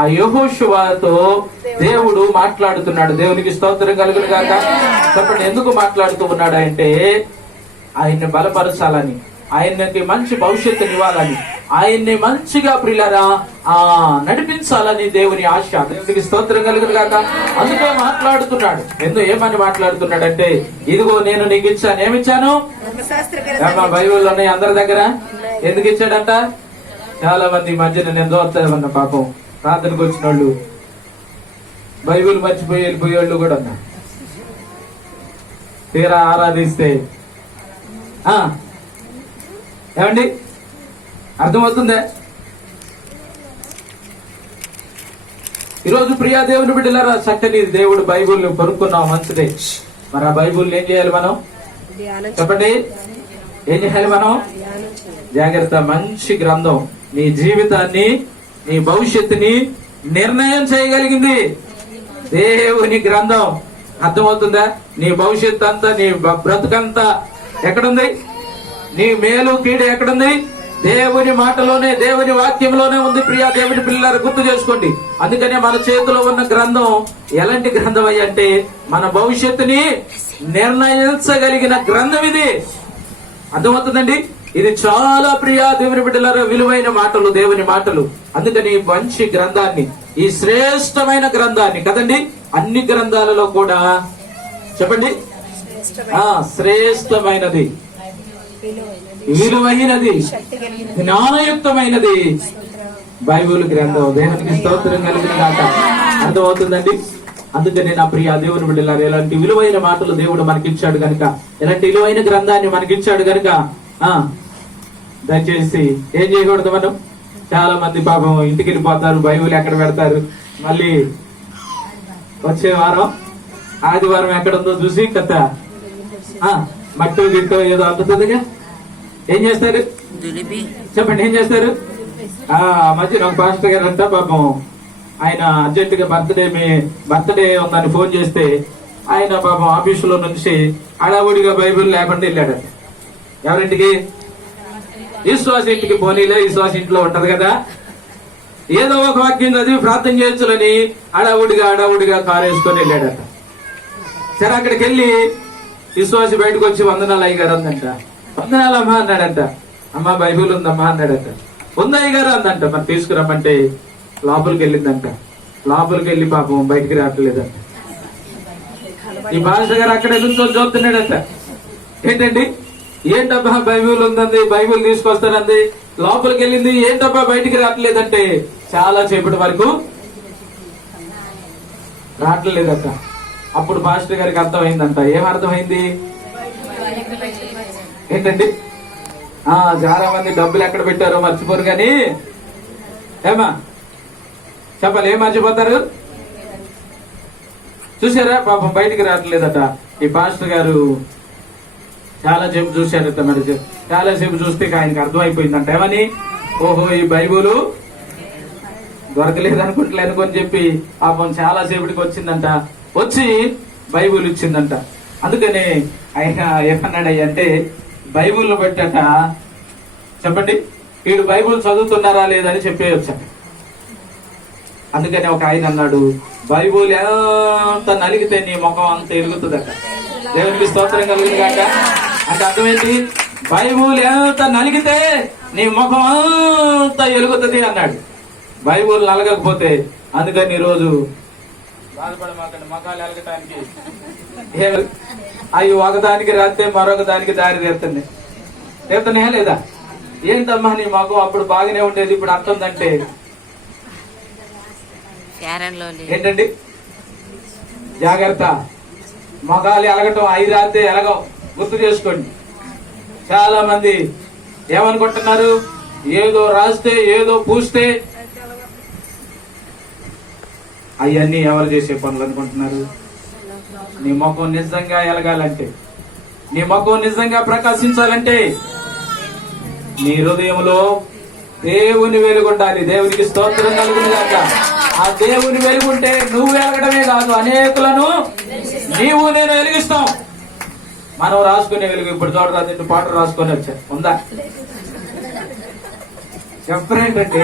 ఆ యెహోషువతో దేవుడు మాట్లాడుతున్నాడు. దేవునికి స్తోత్రం కలుగును గాక. చెప్పండి, ఎందుకు మాట్లాడుతూ ఉన్నాడు అంటే ఆయన్ని బలపరచాలని, ఆయనకి మంచి భవిష్యత్తు ఇవ్వాలని, ఆయన్ని మంచిగా ప్రియులారా నడిపించాలని దేవుని ఆశ. దేవునికి స్తోత్రం కలుగును గాక. అందుకే మాట్లాడుతున్నాడు. ఏమని మాట్లాడుతున్నాడంటే, ఇదిగో నేను నీకు ఇచ్చాను. ఏమిచ్చాను? బైబిల్ ఉన్నాయి అందరి దగ్గర. ఎందుకు ఇచ్చాడంట? చాలా మంది మధ్యన నేను దోస్తామన్న పాపం ప్రార్థనకు వచ్చిన వాళ్ళు బైబిల్ మర్చిపోయి వెళ్ళిపోయేవాళ్ళు కూడా ఉన్నారు. తీరా ఆరాధిస్తే ఏమండి అర్థమవుతుందే? ఈరోజు ప్రియా దేవుని బిడ్డలారా, చక్కని దేవుడు బైబుల్ కొనుక్కున్నాం, మంచిదే. మరి ఆ బైబుల్ ఏం చేయాలి మనం? చెప్పండి, ఏం చేయాలి మనం? జాగ్రత్త. మంచి గ్రంథం నీ జీవితాన్ని, నీ భవిష్యత్తుని నిర్ణయం చేయగలిగింది దేవుని గ్రంథం. అర్థమవుతుందా? నీ భవిష్యత్తు అంతా, నీ బ్రతుకంతా ఎక్కడుంది? నీ మేలు కీడు ఎక్కడుంది? దేవుని మాటలోనే, దేవుని వాక్యంలోనే ఉంది. ప్రియా దేవుని పిల్లలు గుర్తు చేసుకోండి. అందుకనే మన చేతిలో ఉన్న గ్రంథం ఎలాంటి గ్రంథం అంటే మన భవిష్యత్తుని నిర్ణయించగలిగిన గ్రంథం ఇది. అర్థమవుతుందండి? ఇది చాలా ప్రియా దేవుని బిడ్డలారా విలువైన మాటలు, దేవుని మాటలు. అందుకని మంచి గ్రంథాన్ని, ఈ శ్రేష్టమైన గ్రంథాన్ని కదండి, అన్ని గ్రంథాలలో కూడా చెప్పండి శ్రేష్టమైనది విలువైనది, జ్ఞానయుక్తమైనది బైబిల్ గ్రంథం. దేవునికి స్తోత్రం కలిగిన కాక. అర్థమవుతుందండి? అందుకని నా ప్రియ దేవుని బిడ్డలారా, ఇలాంటి విలువైన మాటలు దేవుడు మనకిచ్చాడు గనుక, ఇలాంటి విలువైన గ్రంథాన్ని మనకిచ్చాడు గనుక దయచేసి ఏం చేయకూడదు. మనం చాలా మంది పాపం ఇంటికి వెళ్ళిపోతారు, బైబిల్ ఎక్కడ పెడతారు, మళ్ళీ వచ్చే వారం ఆదివారం ఎక్కడ ఉందో చూసి కథ మట్టు గిట్టో ఏదో అందుతుందిగా ఏం చేస్తారు చెప్పండి, ఏం చేస్తారు? మధ్యన ఒక పాస్టర్ గారు అంతా పాపం ఆయన అర్జెంట్ గా బర్త్డే ఉందని ఫోన్ చేస్తే ఆయన పాపం ఆఫీసులో నుంచి హడావుడిగా బైబిల్ లేకుండా వెళ్ళాడు. ఎవరింటికి? విశ్వాస ఇంటికి. పోనీలే, విశ్వాస ఇంట్లో ఉంటది కదా, ఏదో ఒక వాక్యం చదివి ప్రార్థన చేయొచ్చులని హడావుడిగా కారు వేసుకొని వెళ్ళాడట. సరే అక్కడికి వెళ్ళి విశ్వాసి బయటకు వచ్చి వందనాలు అయ్యగారు అందంట. వందనాలమ్మా అన్నాడంట. అమ్మా బైబిల్ ఉందమ్మా అన్నాడట. ఉందయ్య గారు అందంట. మరి తీసుకురమ్మంటే లోపలికి వెళ్ళిందంట. లోపలికి వెళ్ళి పాపం బయటికి రావట్లేదంట. ఈ భాష గారు అక్కడ నుంచొని చూస్తున్నాడంట. ఏంటండి, ఏంటబ్బా బైబిల్ ఉందండి, బైబిల్ తీసుకొస్తానంది, లోపలికి వెళ్ళింది, ఏంటబ్బా బయటికి రావట్లేదంటే చాలా సేపటి వరకు రావట్లేదట. అప్పుడు పాస్టర్ గారికి అర్థమైందంట. ఏం అర్థమైంది? ఏంటండి, చాలా మంది డబ్బులు ఎక్కడ పెట్టారో మర్చిపోరు కానీ ఏమా చెప్పాలి, ఏం మర్చిపోతారు? చూసారా పాపం బయటికి రావట్లేదట. ఈ పాస్టర్ గారు చాలా సేపు చూశారట. మరి చాలా సేపు చూస్తే ఆయనకి అర్థమైపోయిందంట. ఏమని? ఓహో, ఈ బైబుల్ దొరకలేదు అనుకుంటలేనుకొని చెప్పి పాపం చాలా సేపటికి వచ్చిందంట. వచ్చి బైబుల్ ఇచ్చిందంట. అందుకని ఆయన ఏమన్నాడయ్య అంటే, బైబుల్ పెట్టట చెప్పండి, వీడు బైబుల్ చదువుతున్నారా లేదని చెప్పేయొచ్చట. అందుకని ఒక ఆయన అన్నాడు, బైబుల్ ఎంత నలిగితే నీ ముఖం అంత ఎలుగుతుందట. దేవునికి స్తోత్రం కలిగింది కాక. అంటే అర్థమేంటి? బైబుల్ ఎంత నలిగితే నీ ముఖం అంత ఎలుగుతుంది అన్నాడు. బైబుల్ నలగకపోతే, అందుకని ఈ రోజు బాధపడమాకండి, ముఖాలు ఎలగటానికి అవి ఒకదానికి రాస్తే మరొక దానికి దారి తీరుతున్నాయి లేదా? ఏంటమ్మా నీ ముఖం అప్పుడు బాగానే ఉండేది, ఇప్పుడు అంటుందంటే ఏంటండి? జాగ్రత్త, మొగాలు ఎలగటం అయి రాస్తే ఎలగం, గుర్తు చేసుకోండి. చాలా మంది ఏమనుకుంటున్నారు, ఏదో రాస్తే ఏదో పూస్తే అవన్నీ ఎవరు చేసే పనులు అనుకుంటున్నారు. నీ ముఖం నిజంగా ఎలగాలంటే, నీ ముఖం నిజంగా ప్రకాశించాలంటే నీ హృదయంలో దేవుని వెలుగుండాలి. దేవునికి స్తోత్రం కలుగునుగాక. ఆ దేవుని వెలుగుంటే నువ్వు వెలగడమే కాదు, అనేకులను నీవు నేను వెలిగిస్తాం. మనం రాసుకునే వెలుగు ఇప్పుడు చూడరాదు, పాట రాసుకొని వచ్చా ఉందా? చెప్పరేంటండి,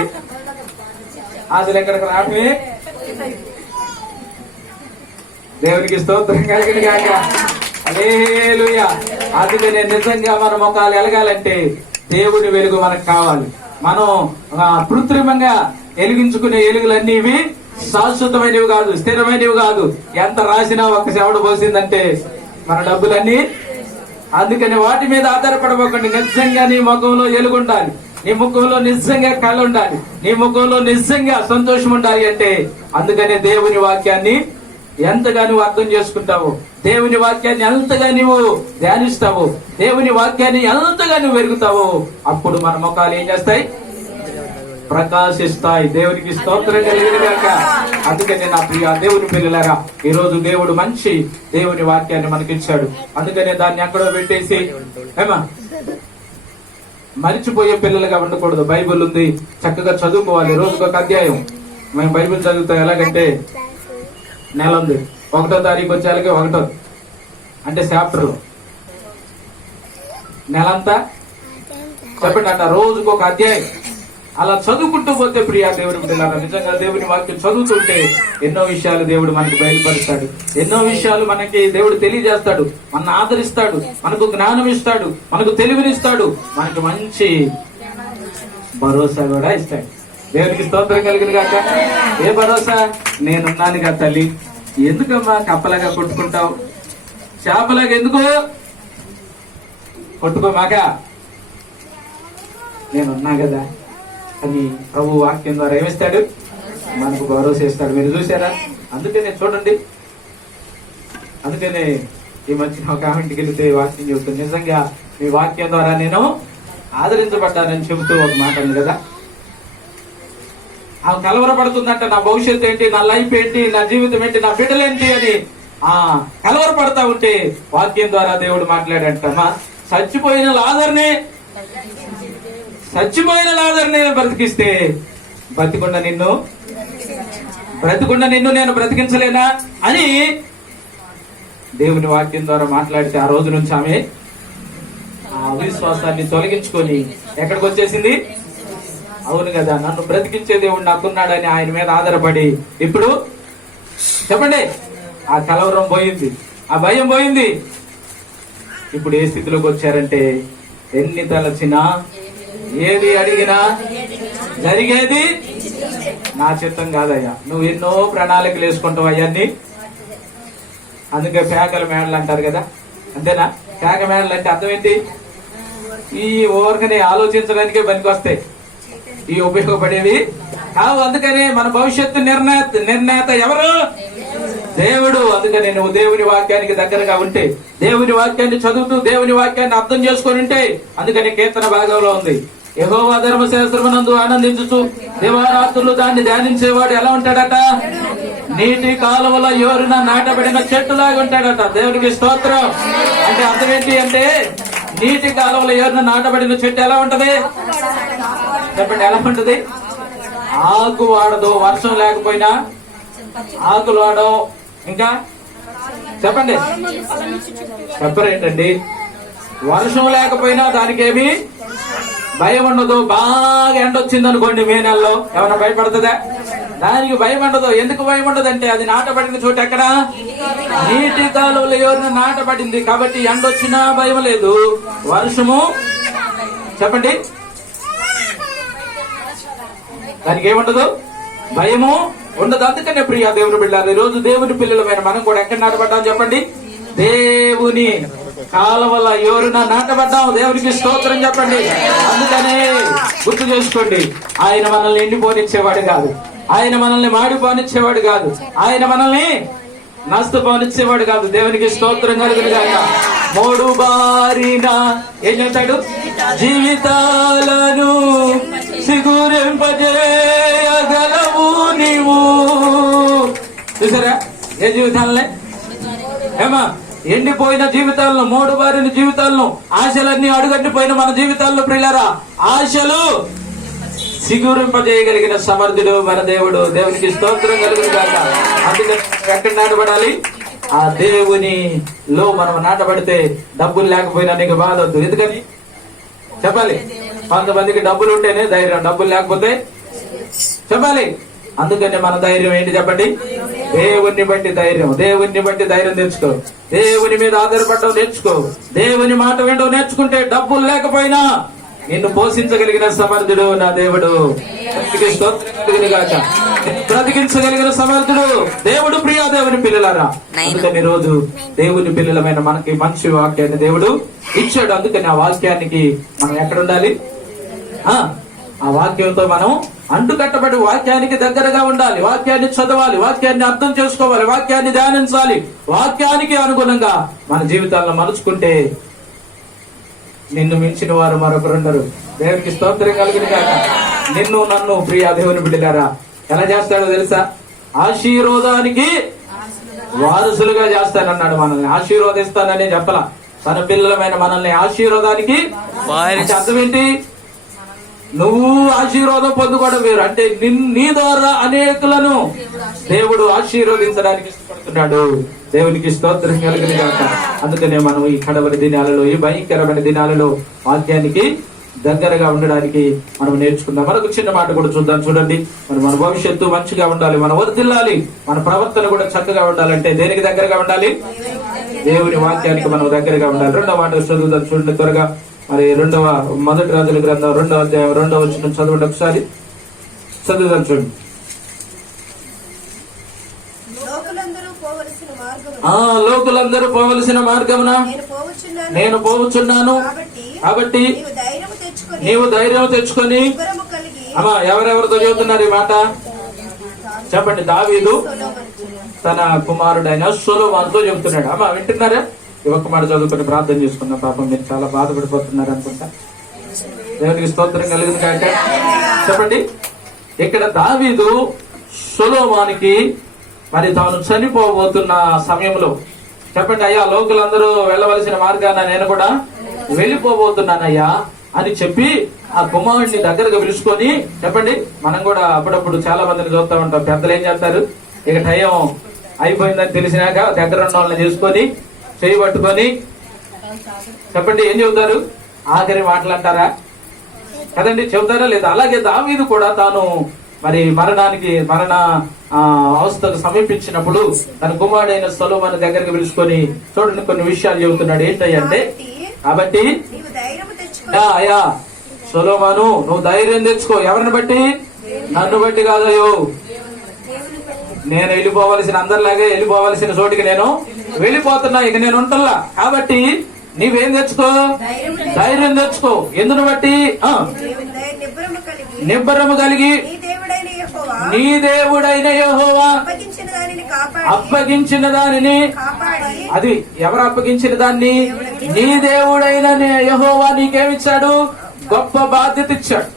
అసలు ఎక్కడికి రావే. దేవునికి స్తోత్రం కలిగిన కాక. హల్లెలూయా. అందుకనే నిజంగా మన ముఖాలు ఎలగాలంటే దేవుని వెలుగు మనకు కావాలి. మనం కృత్రిమంగా వెలిగించుకునే వెలుగులన్నీ ఇవి శాశ్వతమైనవి కాదు, స్థిరమైనవి కాదు. ఎంత రాసినా ఒక చెవడు పోసిందంటే మన డబ్బులన్నీ. అందుకని వాటి మీద ఆధారపడబోకండి. నిజంగా నీ ముఖంలో వెలుగుండాలి, నీ ముఖంలో నిజంగా కళ ఉండాలి, నీ ముఖంలో నిజంగా సంతోషం ఉండాలి అంటే అందుకనే దేవుని వాక్యాన్ని ఎంతగా నువ్వు అర్థం చేసుకుంటావు, దేవుని వాక్యాన్ని ఎంతగా నువ్వు ధ్యానిస్తావు, దేవుని వాక్యాన్ని ఎంతగా నువ్వు వెలుగుతావు, అప్పుడు మన ముఖాలు ఏం చేస్తాయి? ప్రకాశిస్తాయి. దేవునికి స్తోత్రం కలిగినగాక. అందుకని నా ప్రియ దేవుని పిల్లలారా, ఈ రోజు దేవుడు మంచి దేవుని వాక్యాన్ని మనకిచ్చాడు. అందుకనే దాన్ని ఎక్కడో పెట్టేసి మరిచిపోయే పిల్లలుగా ఉండకూడదు. బైబిల్ ఉంది, చక్కగా చదువుకోవాలి. రోజుకు ఒక అధ్యాయం. మేము బైబిల్ చదువుతాం ఎలాగంటే, నెల ఉంది, 1వ తారీఖు వచ్చేలాగే 1 అంటే చాప్టర్ నెలంతా చెప్పండి అన్న, రోజుకు ఒక అధ్యాయం అలా చదువుకుంటూ పోతే ప్రియా దేవుని పిల్లల, నిజంగా దేవుని వాక్యం చదువుతుంటే ఎన్నో విషయాలు దేవుడు మనకు బయలుపరుస్తాడు, ఎన్నో విషయాలు మనకి దేవుడు తెలియజేస్తాడు, మనల్ని ఆదరిస్తాడు, మనకు జ్ఞానం ఇస్తాడు, మనకు తెలివినిస్తాడు, మనకు మంచి భరోసా కూడా ఇస్తాడు. దేవునికి స్తోత్రం కలిగిన కాక. ఏ భరోసా? నేనున్నానుగా తల్లి, ఎందుకమ్మా కప్పలాగా కొట్టుకుంటావు, చేపలాగా ఎందుకు కొట్టుకోమాక, నేనున్నా కదా అని ప్రభు వాక్యం ద్వారా ఏమిస్తాడు, మనకు భరోసా ఇస్తాడు. మీరు చూసారా? అందుకనే చూడండి, అందుకనే ఈ మధ్యన ఒక ఆమెకి వెళితే వాక్యం చెబుతుంది, నిజంగా మీ వాక్యం ద్వారా నేను ఆదరించబడ్డానని చెబుతూ ఒక మాట ఉంది కదా. ఆమె కలవరపడుతుందంట, నా భవిష్యత్తు ఏంటి, నా లైఫ్ ఏంటి, నా జీవితం ఏంటి, నా బిడ్డలేంటి అని కలవరపడతా ఉంటే వాక్యం ద్వారా దేవుడు మాట్లాడంటమ్మా, చచ్చిపోయిన లాజర్నే బ్రతికిస్తే బ్రతికుండా నిన్ను నేను బ్రతికించలేనా అని దేవుని వాక్యం ద్వారా మాట్లాడితే ఆ రోజు నుంచి ఆమె ఆ అవిశ్వాసాన్ని తొలగించుకొని ఎక్కడికి వచ్చేసింది. అవును కదా, నన్ను బ్రతికించే దేవుడు నాకున్నాడని ఆయన మీద ఆధారపడి ఇప్పుడు చెప్పండి, ఆ కలవరం పోయింది, ఆ భయం పోయింది. ఇప్పుడు ఏ స్థితిలోకి వచ్చారంటే ఎన్ని తలచినా ఏది అడిగినా జరిగేది నా చిత్తం కాదయ్యా. నువ్వు ఎన్నో ప్రణాళికలు వేసుకుంటావు అవన్నీ. అందుకే పేకల మేడలు అంటారు కదా, అంతేనా? పేక మేడలు అంటే అర్థం ఏంటి? ఈ ఊరికనే ఆలోచించడానికే పనికి వస్తాయి, ఈ ఉపయోగపడేవి కావు. అందుకనే మన భవిష్యత్తు నిర్ణేత ఎవరు? దేవుడు. అందుకని నువ్వు దేవుని వాక్యానికి దగ్గరగా ఉంటే, దేవుని వాక్యాన్ని చదువుతూ దేవుని వాక్యాన్ని అర్థం చేసుకుని ఉంటే, అందుకని కీర్తన భాగంలో ఉంది, యెహోవా ధర్మశాస్త్రమునందు ఆనందించుతూ దివారాత్రులు దాన్ని ధ్యానించేవాడు ఎలా ఉంటాడట? నీటి కాలువల యోరున నాటబడిన చెట్టులాగా ఉంటాడట. దేవునికి స్తోత్రం. అంటే అర్థం ఏంటి అంటే, నీటి కాలువల యోరున నాటబడిన చెట్టు ఎలా ఉంటది చెప్పండి? ఎలా ఉంటది? ఆకు వాడదు, వర్షం లేకపోయినా ఆకులు వాడవు, ఇంకా చెప్పండి చెప్పరేంటండి? వర్షం లేకపోయినా దానికి ఏమి భయం ఉండదు. బాగా ఎండ వచ్చింది అనుకోండి మే నెలలో, ఏమైనా భయపడుతుందా? దానికి భయం ఉండదు. ఎందుకు భయం ఉండదు అంటే అది నాటబడిన చోటు ఎక్కడ? నీటి కాలువల యోరున నాటబడింది కాబట్టి ఎండ వచ్చినా భయం లేదు, వర్షము చెప్పండి దానికి ఏముండదు, భయము ఉండదు. అందుకనే ప్రియ దేవుని బిడ్డలారా, ఈ రోజు దేవుని పిల్లలమైన మనం కూడా ఎక్కడ నాటబడ్డాం చెప్పండి? దేవుని కాలువల యోరున నాటబడ్డాం. దేవునికి స్తోత్రం చెప్పండి. అందుకనే గుర్తు చేసుకోండి, ఆయన మనల్ని ఎండిపోనిచ్చేవాడు కాదు, ఆయన మనల్ని మాడిపోనిచ్చేవాడు కాదు, ఆయన మనల్ని నష్టపోనిచ్చేవాడు కాదు. దేవునికి స్తోత్రం కలుగును గాక. మూడు బారిన ఏం చేస్తాడు? జీవితాలను సిగురింపజేయగలవు నీవు. చూసారా? ఏ జీవితాలనే ఏమా ఎండిపోయిన జీవితాలను, మూడు బారిన జీవితాలను, ఆశలన్నీ అడుగట్టిపోయిన మన జీవితాల్లో ప్రియులారా, ఆశలు సిగురింపజేయగలిగిన సమర్థుడు మన దేవుడు. దేవునికి స్తోత్రం కలుగును గాక. అందుకని ఎక్కడ నాటబడాలి? ఆ దేవునిలో మనం నాటబడితే డబ్బులు లేకపోయినా నీకు బాధ వద్దు. ఎందుకని చెప్పాలి? కొంతమందికి డబ్బులు ఉంటేనే ధైర్యం, డబ్బులు లేకపోతే చెప్పాలి. అందుకని మన ధైర్యం ఏంటి చెప్పండి? దేవుణ్ణి బట్టి ధైర్యం, దేవుణ్ణి బట్టి ధైర్యం తెచ్చుకో, దేవుని మీద ఆధారపడడం నేర్చుకో, దేవుని మాట వినడం నేర్చుకుంటే డబ్బులు లేకపోయినా నిన్ను పోషించగలిగిన సమర్థుడు నా దేవుడు. బ్రతికించగలిగిన సమర్థుడు దేవుడు. ప్రియా దేవుని పిల్లలారా, అందుకని రోజు దేవుని పిల్లలమైన మనకి మంచి వాక్యాన్ని దేవుడు ఇచ్చాడు. అందుకని ఆ వాక్యానికి మనం ఎక్కడ ఉండాలి? ఆ వాక్యంతో మనం అంటుకట్టబడి వాక్యానికి దగ్గరగా ఉండాలి, వాక్యాన్ని చదవాలి, వాక్యాన్ని అర్థం చేసుకోవాలి, వాక్యాన్ని ధ్యానించాలి. వాక్యానికి అనుగుణంగా మన జీవితాలను మలుచుకుంటే నిన్ను మించిన వారు మరొకరుండరు. దేవునికి స్తోత్రం కలిగిన కాక. నిన్ను నన్ను ప్రియా దేవుని బిడ్డలారా ఎలా చేస్తాడో తెలుసా? ఆశీర్వాదానికి వారసులుగా చేస్తానన్నాడు. మనల్ని ఆశీర్వదిస్తానని చెప్పలా, తన పిల్లలమైన మనల్ని ఆశీర్వాదానికి. అర్థం ఏంటి? నువ్వు ఆశీర్వాదం పొందుకోవడం వేరు. అంటే నీ ద్వారా అనేకులను దేవుడు ఆశీర్వదించడానికి ఇష్టపడుతున్నాడు. దేవునికి స్తోత్రం కలిగిన గాక. అందుకనే మనం ఈ కడవరి దినాలలో, ఈ భయంకరమైన దినాలలో వాక్యానికి దగ్గరగా ఉండడానికి మనం నేర్చుకుందాం. మనకు చిన్న మాట కూడా చూద్దాం. చూడండి, మన భవిష్యత్తు మంచిగా ఉండాలి, మన వర్ధిల్లాలి, మన ప్రవర్తన కూడా చక్కగా ఉండాలంటే దేనికి దగ్గరగా ఉండాలి? దేవుని వాక్యానికి మనం దగ్గరగా ఉండాలి. రెండవ మాట చదువుదాం చూడండి త్వరగా. మరి మొదటి రాజుల గ్రంథం 2వ అధ్యాయం 2వ వచనం చదవండి ఒకసారి. చదువుదాం చూడండి. లోకులందరూ పోవలసిన మార్గమున నేను పోవచ్చున్నాను, కాబట్టి నీవు ధైర్యం తెచ్చుకొని. అమ్మా ఎవరెవరితో చెబుతున్నారు ఈ మాట చెప్పండి. దావీదు తన కుమారుడైన సొలొమోనుతో చెబుతున్నాడు. అమ్మా వింటున్నారా? ఈ ఒక్క మాట చదువుకొని ప్రార్థన చేసుకున్నాం. పాపం మీరు చాలా బాధపడిపోతున్నారు అనుకుంటా. దేవునికి స్తోత్రం కలిగింది కాక. చెప్పండి. ఇక్కడ దావీదు సొలొమోనుకి మరి తాను చనిపోబోతున్న సమయంలో చెప్పండి, అయ్యా లోకులందరూ వెళ్ళవలసిన మార్గాన నేను కూడా వెళ్ళిపోబోతున్నానయ్యా అని చెప్పి ఆ కుమారుడిని దగ్గరగా పిలుచుకొని. చెప్పండి, మనం కూడా అప్పుడప్పుడు చాలా మందిని చూస్తూ ఉంటాం. పెద్దలు ఏం చేస్తారు, ఇక టైం అయిపోయిందని తెలిసినాక దగ్గర ఉన్న వాళ్ళని చేసుకొని చేయి పట్టుకొని చెప్పండి ఏం చెబుతారు, ఆఖరి మాటలు అంటారా కదండి, చెబుతారా లేదా? అలాగే దావీదు కూడా తాను మరి మరణ అవస్థకు సమీపించినప్పుడు తన కుమారుడైన సొలొమోను దగ్గరికి పిలుచుకొని చూడండి కొన్ని విషయాలు చెబుతున్నాడు. ఏంటంటే, కాబట్టి అయ్యా సొలొమోను నువ్వు ధైర్యం తెచ్చుకో. ఎవరిని బట్టి? నన్ను బట్టి కాదయ్యో, నేను వెళ్ళిపోవలసిన అందరిలాగే వెళ్ళిపోవలసిన చోటికి నేను వెళ్ళిపోతున్నా, ఇక నేను ఉంటల్లా. కాబట్టి నీవేం తెచ్చుకో, ధైర్యం తెచ్చుకో. ఎందును బట్టి? నిబ్బరము కలిగి నీ దేవుడైన యెహోవా అప్పగించిన దానిని, అది ఎవరు అప్పగించిన దాన్ని? నీ దేవుడైన యెహోవా నీకేమిచ్చాడు? గొప్ప బాధ్యత ఇచ్చాడు,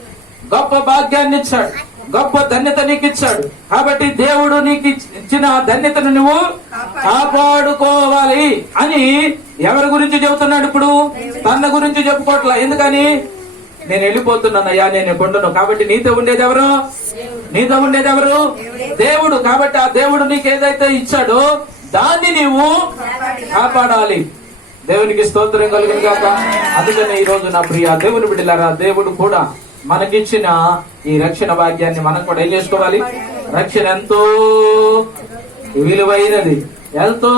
గొప్ప భాగ్యాన్ని ఇచ్చాడు, గొప్ప ధన్యత నీకు ఇచ్చాడు. కాబట్టి దేవుడు నీకు ఇచ్చిన ధన్యతను నువ్వు కాపాడుకోవాలి అని ఎవరి గురించి చెబుతున్నాడు? ఇప్పుడు తన గురించి చెప్పుకోవట్లా. ఎందుకని? నేను వెళ్ళిపోతున్నానయ్యా, నేను కొండను. కాబట్టి నీతో ఉండేది ఎవరు? నీతో ఉండేది ఎవరు? దేవుడు. కాబట్టి ఆ దేవుడు నీకు ఏదైతే ఇచ్చాడో దాన్ని నీవు కాపాడాలి. దేవునికి స్తోత్రం కలుగును గాక. అందుకని ఈ రోజు నా ప్రియ దేవుని బిడ్డలారా, దేవుడు కూడా మనకిచ్చిన ఈ రక్షణ భాగ్యాన్ని మనం కూడా ఏం చేసుకోవాలి? రక్షణ ఎంతో విలువైనది, ఎంతో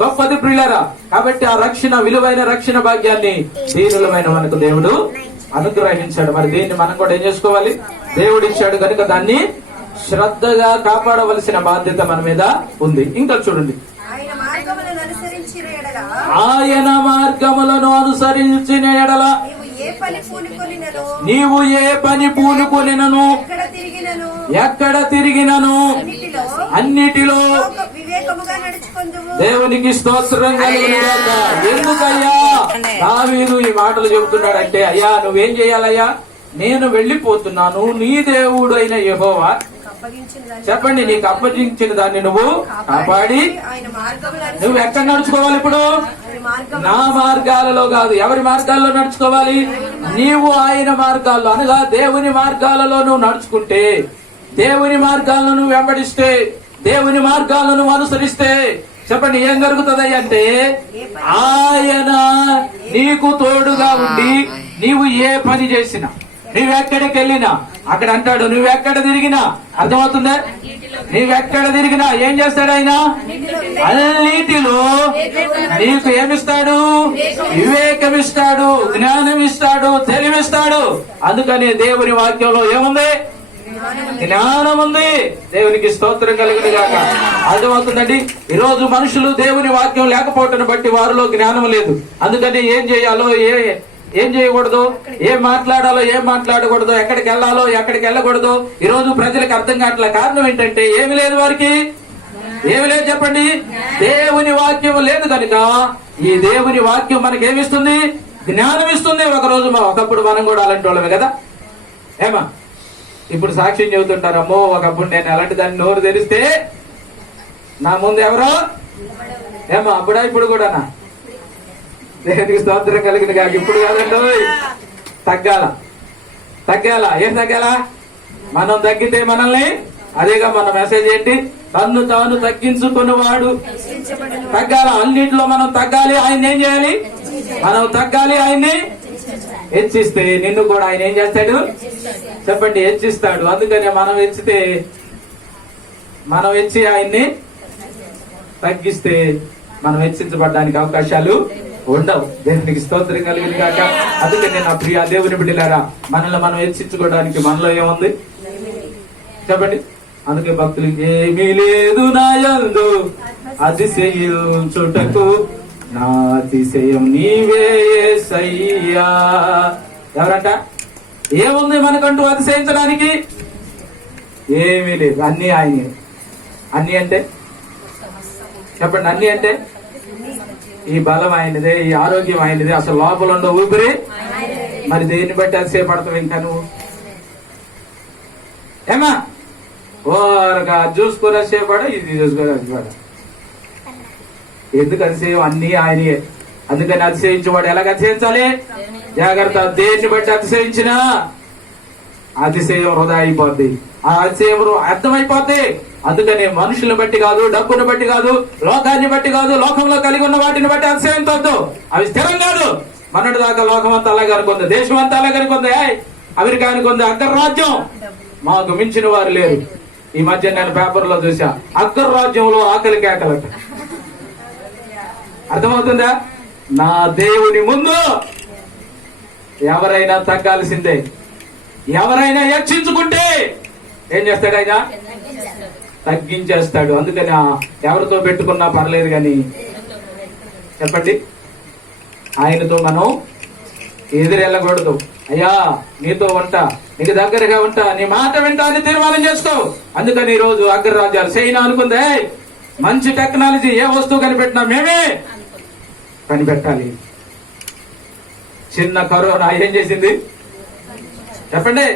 గొప్పది ప్రియులారా. కాబట్టి ఆ రక్షణ, విలువైన రక్షణ భాగ్యాన్ని దీనులమైన మనకు దేవుడు అనుగ్రహించాడు. మరి దీన్ని మనం కూడా ఏం చేసుకోవాలి? దేవుడు ఇచ్చాడు కనుక దాన్ని శ్రద్ధగా కాపాడవలసిన బాధ్యత మన మీద ఉంది. ఇంకా చూడండి, ఆయన మార్గములను అనుసరించిన ఎడల నీవు ఏ పని పూనుకొనినను ఎక్కడ తిరిగినను అన్నిటిలో దేవునికి స్తోత్రం కలుగునుగాక. ఎందుకయ్యా దావీదు ఈ మాటలు చెబుతున్నాడంటే, అయ్యా నువ్వేం చేయాలయ్యా? నేను వెళ్ళిపోతున్నాను, నీ దేవుడు అయిన యెహోవా చెప్పండి నీకు అప్పగించిన దాన్ని నువ్వు కాపాడి నువ్వు ఎక్కడ నడుచుకోవాలి? ఇప్పుడు నా మార్గాలలో కాదు. ఎవరి మార్గాల్లో నడుచుకోవాలి? నీవు ఆయన మార్గాల్లో, అనగా దేవుని మార్గాలలో నువ్వు నడుచుకుంటే, దేవుని మార్గాలను నువ్వు వెంబడిస్తే, దేవుని మార్గాలను నువ్వు అనుసరిస్తే చెప్పండి ఏం జరుగుతుంది అంటే, ఆయన నీకు తోడుగా ఉండి నీవు ఏ పని చేసినా, నువ్వెక్కడికి వెళ్ళినా అక్కడ అంటాడు, నువ్వెక్కడ తిరిగినా, అర్థమవుతుందా? నువ్వెక్కడ తిరిగినా ఏం చేస్తాడు ఆయన? అన్నిటిలో నీకు ఏమిస్తాడు? వివేకం ఇస్తాడు, జ్ఞానం ఇస్తాడు, తెలివిస్తాడు. అందుకని దేవుని వాక్యంలో ఏముంది? జ్ఞానం ఉంది. దేవునికి స్తోత్రం కలుగును గాక. అర్థమవుతుందండి. ఈ రోజు మనుషులు దేవుని వాక్యం లేకపోవటాన్ని బట్టి వారిలో జ్ఞానం లేదు. అందుకని ఏం చేయాలో, ఏం చేయకూడదు, ఏం మాట్లాడాలో, ఏం మాట్లాడకూడదు, ఎక్కడికి వెళ్ళాలో, ఎక్కడికి వెళ్ళకూడదు ఈ రోజు ప్రజలకు అర్థం కావట్లే. కారణం ఏంటంటే ఏమి లేదు, వారికి ఏమి లేదు. చెప్పండి, దేవుని వాక్యం లేదు కనుక ఈ దేవుని వాక్యం మనకి ఏమిస్తుంది? జ్ఞానం ఇస్తుంది. ఒకప్పుడు మనం కూడా అలాంటి వాళ్ళమే కదా. ఏమా ఇప్పుడు సాక్ష్యం చెబుతుంటారు, అమ్మో ఒకప్పుడు నేను అలాంటి దాన్ని నోరు తెరిస్తే నా ముందు ఎవరో ఏమా అప్పుడా ఇప్పుడు కూడానా? దేవునికి స్తోత్రం కలిగిన కాక. ఇప్పుడు కాదండి, తగ్గాల. ఏం తగ్గాల? మనం తగ్గితే మనల్ని, అదేగా మన మెసేజ్ ఏంటి? తన్ను తాను తగ్గించుకున్నవాడు తగ్గాల. అన్నింటిలో మనం తగ్గాలి. ఆయన ఏం చేయాలి? మనం తగ్గాలి, ఆయన్ని హెచ్చిస్తే నిన్ను కూడా ఆయన ఏం చేస్తాడు? చెప్పండి, హెచ్చిస్తాడు. అందుకనే మనం హెచ్చి ఆయన్ని తగ్గిస్తే మనం హెచ్చించబడడానికి అవకాశాలు ఉండవు. దేవునికి స్తోత్రం కలిగింది కాక. అందుకని నా ప్రియ దేవుని బిడ్డలారా, మనల్ని మనం హెచ్చించుకోవడానికి మనలో ఏముంది చెప్పండి? అందుకే భక్తులు, ఏమీ లేదు నా యందు అతిశయించుటకు, నా అతిశయం నీవే యేసయ్యా. ఎవరంట? ఏముంది మనకంటూ అతిశయించడానికి? ఏమీ లేదు. అన్ని ఆయనే. అన్ని అంటే చెప్పండి, అన్ని అంటే ఈ బలం ఆయనదే, ఈ ఆరోగ్యం ఆయనదే, అసలు లోపల ఉండే ఊపిరి. మరి దేన్ని బట్టి అతిశయపడతావు ఇంకా నువ్వు? ఏమా ఓరగా చూసుకొని అతిశయపడ, ఇది చూసుకొని అతిశయపడ. ఎందుకు అతిశయం? అన్ని ఆయనయే. అందుకని అతిశయించేవాడు ఎలాగ అతిశయించాలి? జాగ్రత్త. దేన్ని బట్టి అతిశయించినా అతిశయం వృధా అయిపోద్ది, ఆ అతిశయం అర్థమైపోద్ది. అందుకని మనుషులను బట్టి కాదు, డబ్బును బట్టి కాదు, లోకాన్ని బట్టి కాదు, లోకంలో కలిగి ఉన్న వాటిని బట్టి అతిశయించొద్దు. అవి స్థిరం కాదు. మొన్నటి దాకా లోకం అంతా అలాగే అనుకుంది, దేశం అంతా అలాగే అనుకుంది, అమెరికా అనుకుంది అగ్రరాజ్యం, మాకు మించిన వారు లేరు. ఈ మధ్య నేను పేపర్లో చూసా, అగ్రరాజ్యంలో ఆకలి కేకలట. అర్థమవుతుందా? నా దేవుని ముందు ఎవరైనా తగ్గాల్సిందే. ఎవరైనా హెచ్చించుకుంటే ఏం చేస్తాడు? ఆయన తగ్గించేస్తాడు. అందుకని ఎవరితో పెట్టుకున్నా పర్లేదు కానీ చెప్పండి, ఆయనతో మనం ఎదురెళ్ళకూడదు. అయ్యా నీతో ఉంటా, నీకు దగ్గరగా ఉంటా, నీ మాట వింటా అని తీర్మానం చేసుకో. అందుకని ఈ రోజు అగ్రరాజ్యాలు చైనా అనుకుందే, మంచి టెక్నాలజీ ఏ వస్తువు కనిపెట్టినా మేమే కనిపెట్టాలి. చిన్న కరోనా ఏం చేసింది చెప్పండి?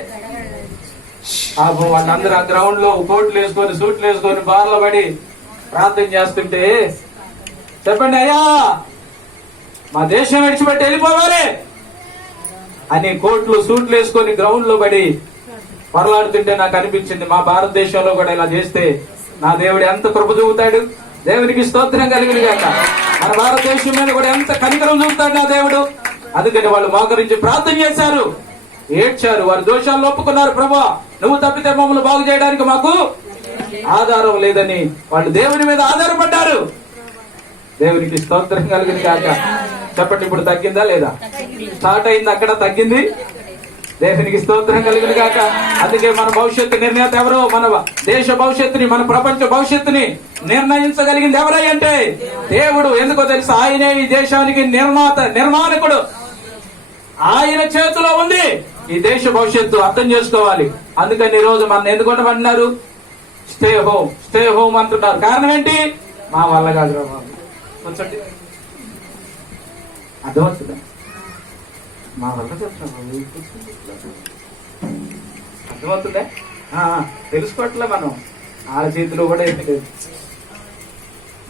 వాళ్ళందరూ ఆ గ్రౌండ్ లో కోట్లు వేసుకొని, సూట్లు వేసుకొని, బార్లో పడి ప్రార్థన చేస్తుంటే చెప్పండి, అయ్యా మా దేశం విడిచిపెట్టి వెళ్ళిపోవాలి అని కోట్లు సూట్లు వేసుకొని గ్రౌండ్ లో పడి పొరలాడుతుంటే నాకు అనిపించింది, మా భారతదేశంలో కూడా ఇలా చేస్తే నా దేవుడు ఎంత కృప చూపుతాడు. దేవునికి స్తోత్రం కలిగిన గాక. మన భారతదేశం మీద కూడా ఎంత కనికరం చూపుతాడు నా దేవుడు. అందుకని వాళ్ళు మోకరించి ప్రార్థన చేశారు, ఏడ్చారు, వారి దోషాలను ఒప్పుకున్నారు. ప్రభువా నువ్వు తప్పితే మమ్మల్ని బాగు చేయడానికి మాకు ఆధారం లేదని వాళ్ళు దేవుని మీద ఆధారపడ్డారు. దేవునికి స్తోత్రం కలిగింది కాక. చెప్పండి, ఇప్పుడు తగ్గిందా లేదా? స్టార్ట్ అయింది, అక్కడ తగ్గింది. దేవునికి స్తోత్రం కలిగింది కాక. అందుకే మన భవిష్యత్తు నిర్ణేత ఎవరు? మన దేశ భవిష్యత్తుని, మన ప్రపంచ భవిష్యత్తుని నిర్ణయించగలిగింది ఎవరై అంటే దేవుడు. ఎందుకో తెలుసా? ఆయనే ఈ దేశానికి నిర్మాణకుడు. ఆయన చేతిలో ఉంది ఈ దేశ భవిష్యత్తు. అర్థం చేసుకోవాలి. అందుకని ఈ రోజు మన ఎందుకు ఉండమన్నారు? స్టే హోమ్, స్టే హోమ్ అంటున్నారు. కారణం ఏంటి? మా వల్ల కాదు. కూర్చోండి. అర్థమవుతుందా? మా వల్ల అర్థమవుతుందా? తెలుసుకోవట్లే మనం. ఆ చేతిలో కూడా ఏమి లేదు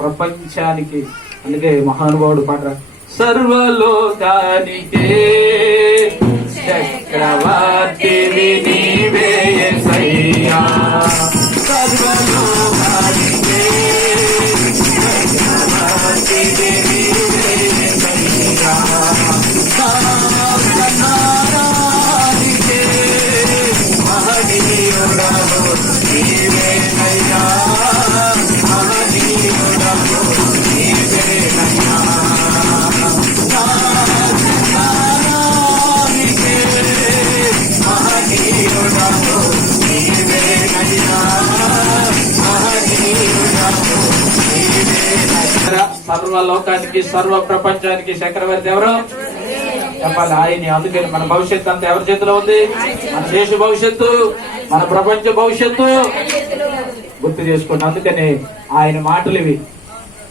ప్రపంచానికి. అందుకే మహానుభావుడు పాట, సర్వలోకానికే చక్రవర్తివి నీవే యేసయ్యా, సర్వలోకానికే చక్రవర్తివి నీవే యేసయ్యా, సర్వనారానికే మహనీయుడవు నీవేనయ్యా, మహనీయుడవు నీవేనయ్యా, సర్వ లోకానికి, సర్వ ప్రపంచానికి చక్రవర్తి ఎవరు చెప్పాలి? ఆయన్ని. అందుకని మన భవిష్యత్తు అంతా ఎవరి చేతిలో ఉంది? మన దేశ భవిష్యత్తు, మన ప్రపంచ భవిష్యత్తు గుర్తు చేసుకోండి. అందుకని ఆయన మాటలు ఇవి.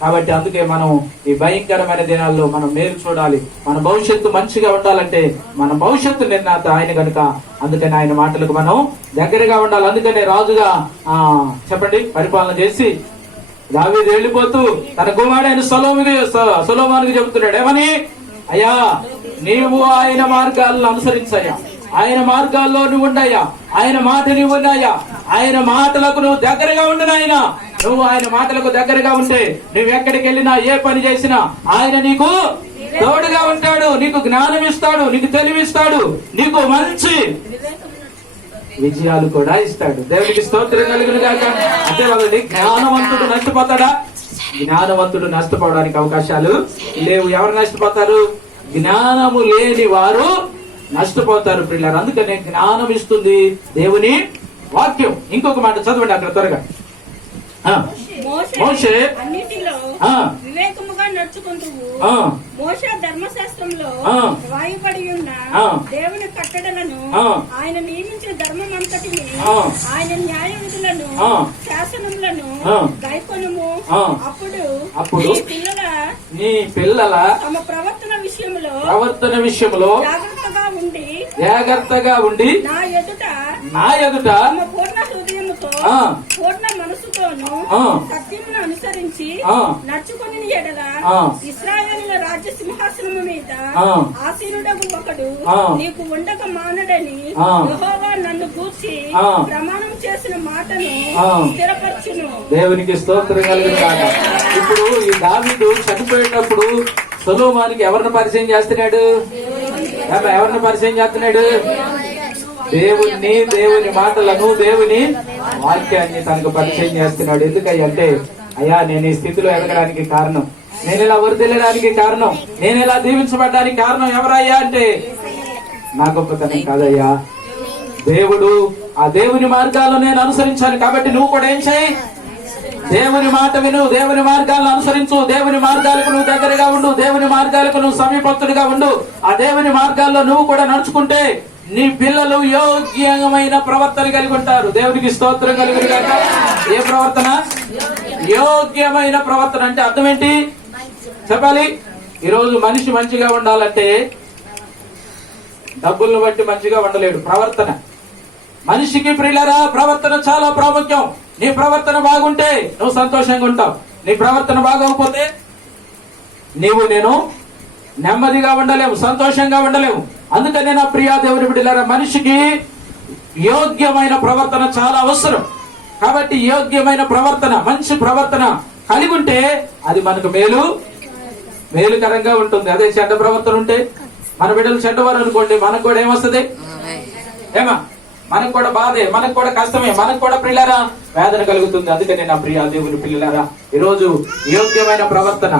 కాబట్టి అందుకే మనం ఈ భయంకరమైన దినాల్లో మనం మేలు చూడాలి. మన భవిష్యత్తు మంచిగా ఉండాలంటే మన భవిష్యత్తు నిర్ణేత ఆయన కనుక. అందుకని ఆయన మాటలకు మనం దగ్గరగా ఉండాలి. అందుకనే రాజుగా చెప్పండి పరిపాలన చేసి దావీదు వెళ్ళిపోతూ తన కుమారుడైన సొలొమోనుకు చెబుతున్నాడు, ఏమని? అయ్యా నీవు ఆయన మార్గాలను అనుసరించయ్యా, ఆయన మార్గాల్లో నువ్వు ఉండయ్యా, ఆయన మాట నువ్వు ఉన్నాయా, ఆయన మాటలకు నువ్వు దగ్గరగా ఉండినాయన. నువ్వు ఆయన మాటలకు దగ్గరగా ఉంటే నువ్వు ఎక్కడికి వెళ్ళినా, ఏ పని చేసినా ఆయన నీకు తోడుగా ఉంటాడు, నీకు జ్ఞానం ఇస్తాడు, నీకు తెలివిస్తాడు, నీకు మంచి విజయాలు కూడా ఇస్తాడు. దేవునికి స్తోత్రం కలుగును గాక. అంటే వాళ్ళని జ్ఞానవంతుడు నష్టపోతాడా? జ్ఞానవంతుడు నష్టపోవడానికి అవకాశాలు లేవు. ఎవరు నష్టపోతారు? జ్ఞానము లేని వారు నష్టపోతారు పిల్లలు. అందుకనే జ్ఞానం ఇస్తుంది దేవుని వాక్యం. ఇంకొక మాట చదవండి అక్కడ త్వరగా. మోషే వివేకముగా నడుచుకుంటూ మోషే ధర్మశాస్త్రంలో రాయబడి ఉన్న దేవుని కట్టడలను ఆయన నియమించిన ధర్మం అంతటిని ఆయన న్యాయ విధులను శాసనములను గైకొనుము. అప్పుడు నీ పిల్లల తమ ప్రవర్తన విషయంలో జాగ్రత్తగా ఉండి నా ఎదుట పూర్ణ హృదయముతో పూర్ణ మనసుతోను సత్యమును అనుసరించి నడుచుకుని ఎడల ఇశ్రాయేలుల రాజ్య సింహాసనము మీద ఆసీనుడగు ఒకడు నీకు ఉండక మానడని యెహోవా నన్ను గూర్చి ప్రమాణం చేసిన మాటను స్థిరపరచును. దేవునికి స్తోత్రం కలుగును గాక. ఇప్పుడు ఈ దావీదు చనిపోయేటప్పుడు సొలొమోనుకి ఎవరిని పరిచయం చేస్తున్నాడు? ఎవరిని పరిచయం చేస్తున్నాడు? దేవుణ్ణి, దేవుని మాటలను, దేవుని వాక్యాన్ని తనకు పరిచయం చేస్తున్నాడు. ఎందుకంటే అయ్యా నేను ఈ స్థితిలో ఎదగడానికి కారణం, నేను ఇలా వరిదిల్లడానికి కారణం, నేను ఇలా దీవించబడ్డానికి కారణం ఎవరయ్యా అంటే నా గొప్పతనం కాదయ్యా, దేవుడు. ఆ దేవుని మార్గాలను నేను అనుసరించాను. కాబట్టి నువ్వు కూడా ఏం చేయి? దేవుని మాట విను, దేవుని మార్గాలను అనుసరించు, దేవుని మార్గాలకు నువ్వు దగ్గరగా ఉండు, దేవుని మార్గాలకు నువ్వు సమీపస్తుడిగా ఉండు. ఆ దేవుని మార్గాల్లో నువ్వు కూడా నడుచుకుంటే నీ పిల్లలు యోగ్యమైన ప్రవర్తన కలిగి ఉంటారు. దేవునికి స్తోత్రం కలిగి. ఏ ప్రవర్తన? యోగ్యమైన ప్రవర్తన. అంటే అర్థం ఏంటి చెప్పాలి? ఈరోజు మనిషి మంచిగా ఉండాలంటే డబ్బులను బట్టి మంచిగా ఉండలేడు. ప్రవర్తన మనిషికి ప్రియులారా, ప్రవర్తన చాలా ప్రాముఖ్యం. నీ ప్రవర్తన బాగుంటే నువ్వు సంతోషంగా ఉంటావు. నీ ప్రవర్తన బాగోకపోతే నేను నెమ్మదిగా ఉండలేము, సంతోషంగా ఉండలేము. అందుకనే నా ప్రియా దేవుని బిడ్డలారా, మనిషికి యోగ్యమైన ప్రవర్తన చాలా అవసరం. కాబట్టి యోగ్యమైన ప్రవర్తన, మంచి ప్రవర్తన కలిగి ఉంటే అది మనకు మేలుకరంగా ఉంటుంది. అదే చెడ్డ ప్రవర్తన ఉంటే, మన బిడ్డలు చెడ్డవారు అనుకోండి, మనకు కూడా ఏమొస్తుంది? మనకు కూడా బాధే, మనకు కూడా కష్టమే, మనకు కూడా ప్రియులారా వేదన కలుగుతుంది. అందుకని నా ప్రియా దేవుని పిల్లలారా, ఈరోజు యోగ్యమైన ప్రవర్తన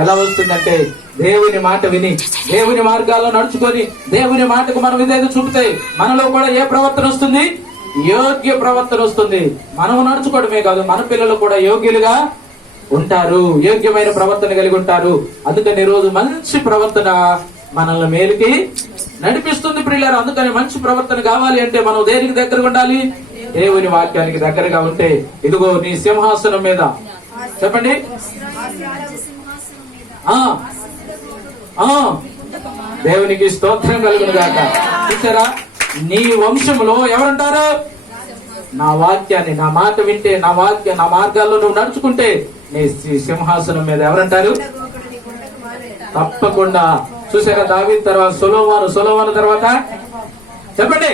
ఎలా వస్తుందంటే దేవుని మాట విని, దేవుని మార్గాల్లో నడుచుకొని, దేవుని మాటకు మనం విధేయత చూపితే మనలో కూడా ఏ ప్రవర్తన వస్తుంది? యోగ్య ప్రవర్తన వస్తుంది. మనం నడుచుకోవడమే కాదు, మన పిల్లలు కూడా యోగ్యులుగా ఉంటారు, యోగ్యమైన ప్రవర్తన కలిగి ఉంటారు. అందుకని ఈరోజు మంచి ప్రవర్తన మనల్ని మేలుకి నడిపిస్తుంది ప్రియులారా. అందుకని మంచి ప్రవర్తన కావాలి అంటే మనం దేనికి దగ్గరగా ఉండాలి? దేవుని వాక్యానికి దగ్గరగా ఉంటే ఇదిగో నీ సింహాసనం మీద, చెప్పండి, దేవునికి స్తోత్రం కలుగును గాక. చూసారా, నీ వంశంలో ఎవరుంటారు? నా వాక్యాన్ని, నా మాట వింటే, నా మార్గాల్లో నువ్వు నడుచుకుంటే నీ సింహాసనం మీద ఎవరంటారు? తప్పకుండా. చూసారా, దావీదు తర్వాత సొలొమోను తర్వాత చెప్పండి,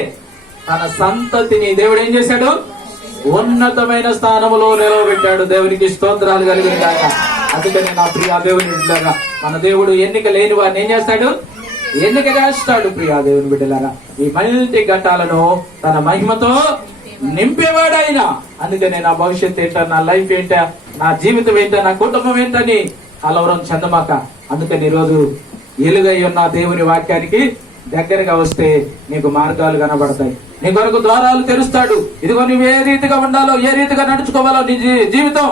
తన సంతతిని దేవుడు ఏం చేశాడు? ఉన్నతమైన స్థానములో నిలవబెట్టాడు. దేవునికి స్తోత్రాలు కలిగిన గాక. అందుకని నా ప్రియా దేవుని బిడ్డలారా, మన దేవుడు ఎన్నిక లేని వారిని ఏం చేస్తాడు? ఎన్నిక చేస్తాడు. ప్రియా దేవుని బిడ్డలారా, ఈ మంచి ఘట్టాలను తన మహిమతో నింపేవాడు ఆయన. అందుకని నా భవిష్యత్తు ఏంటా, నా లైఫ్ ఏంటా, నా జీవితం ఏంటా, నా కుటుంబం ఏంటని కలవరం చెందమాక. అందుకని ఈరోజు ఎలుగై ఉన్న దేవుని వాక్యానికి దగ్గరగా వస్తే నీకు మార్గాలు కనబడతాయి, నీ కొరకు ద్వారాలు తెరుస్తాడు. ఇదిగో నువ్వు ఏ రీతిగా ఉండాలో, ఏ రీతిగా నడుచుకోవాలో, నీ జీవితం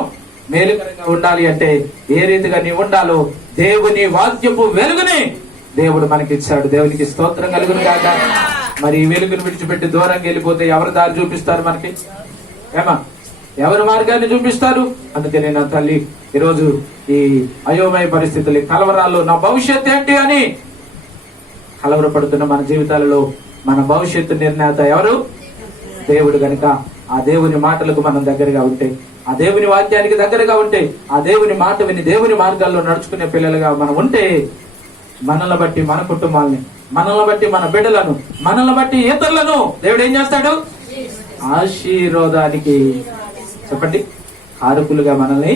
మేలుకరంగా ఉండాలి అంటే ఏ రీతిగా నీ ఉండాలో దేవుని వాక్యపు వెలుగుని దేవుడు మనకిచ్చాడు. దేవునికి స్తోత్రం కలుగును కాక. మరి ఈ వెలుగును విడిచిపెట్టి దూరంగా వెళ్ళిపోతే ఎవరు దారి చూపిస్తారు మనకి? ఎవరు మార్గాన్ని చూపిస్తారు? అందుకని నా తల్లి ఈరోజు ఈ అయోమయ పరిస్థితులు, కలవరాల్లో నా భవిష్యత్తు ఏంటి అని కలవరపడుతున్న మన జీవితాలలో మన భవిష్యత్తు నిర్ణేత ఎవరు? దేవుడు. గనుక ఆ దేవుని మాటలకు మనం దగ్గరగా ఉంటే, ఆ దేవుని వాక్యానికి దగ్గరగా ఉంటే, ఆ దేవుని మాట విని దేవుని మార్గాల్లో నడుచుకునే పిల్లలుగా మనం ఉంటే మనల్ని బట్టి మన కుటుంబాలని, మనల్ని బట్టి మన బిడ్డలను, మనల్ని బట్టి ఇతరులను దేవుడు ఏం చేస్తాడు? ఆశీర్వాదానికి, చెప్పండి, కారకులుగా మనల్ని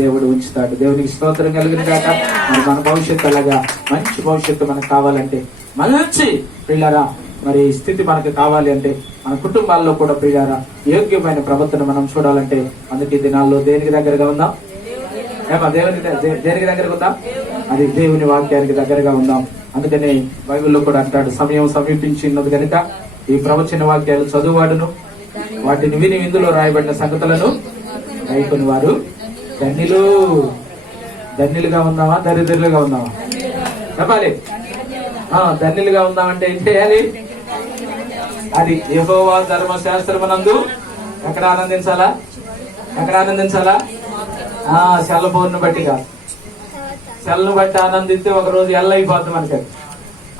దేవుడు ఉంచుతాడు. దేవునికి స్తోత్రం కలిగిన గాక. మరి మన భవిష్యత్తు అలాగా మంచి భవిష్యత్తు మనకు కావాలంటే, మంచి ప్రియులారా మరి స్థితి మనకు కావాలి అంటే, మన కుటుంబాల్లో కూడా ప్రియులారా యోగ్యమైన ప్రవర్తన మనం చూడాలంటే, అందుకే దినాల్లో దేనికి దగ్గరగా ఉందాం? దేనికి దగ్గరగా ఉందాం? అది దేవుని వాక్యానికి దగ్గరగా ఉందాం. అందుకనే బైబిల్లో కూడా అంటాడు, సమయం సమీపించినది కనుక ఈ ప్రవచన వాక్యాలు చదువువాడును వాటిని విని ఇందులో రాయబడిన సంగతులను రైతుని వారు ధన్యులు. ధన్యులుగా ఉందామా దరిద్రులుగా ఉందామా చెప్పాలి. ధన్యులుగా ఉందామంటే ఏం చేయాలి? అది యెహోవా ధర్మశాస్త్రమునందు ఎక్కడ ఆనందించాలా? ఎక్కడ ఆనందించాలా? సెలవును బట్టి కాదు. సెల్ను బట్టి ఆనందిస్తే ఒక రోజు ఎల్ల అయిపోద్ది మనకి.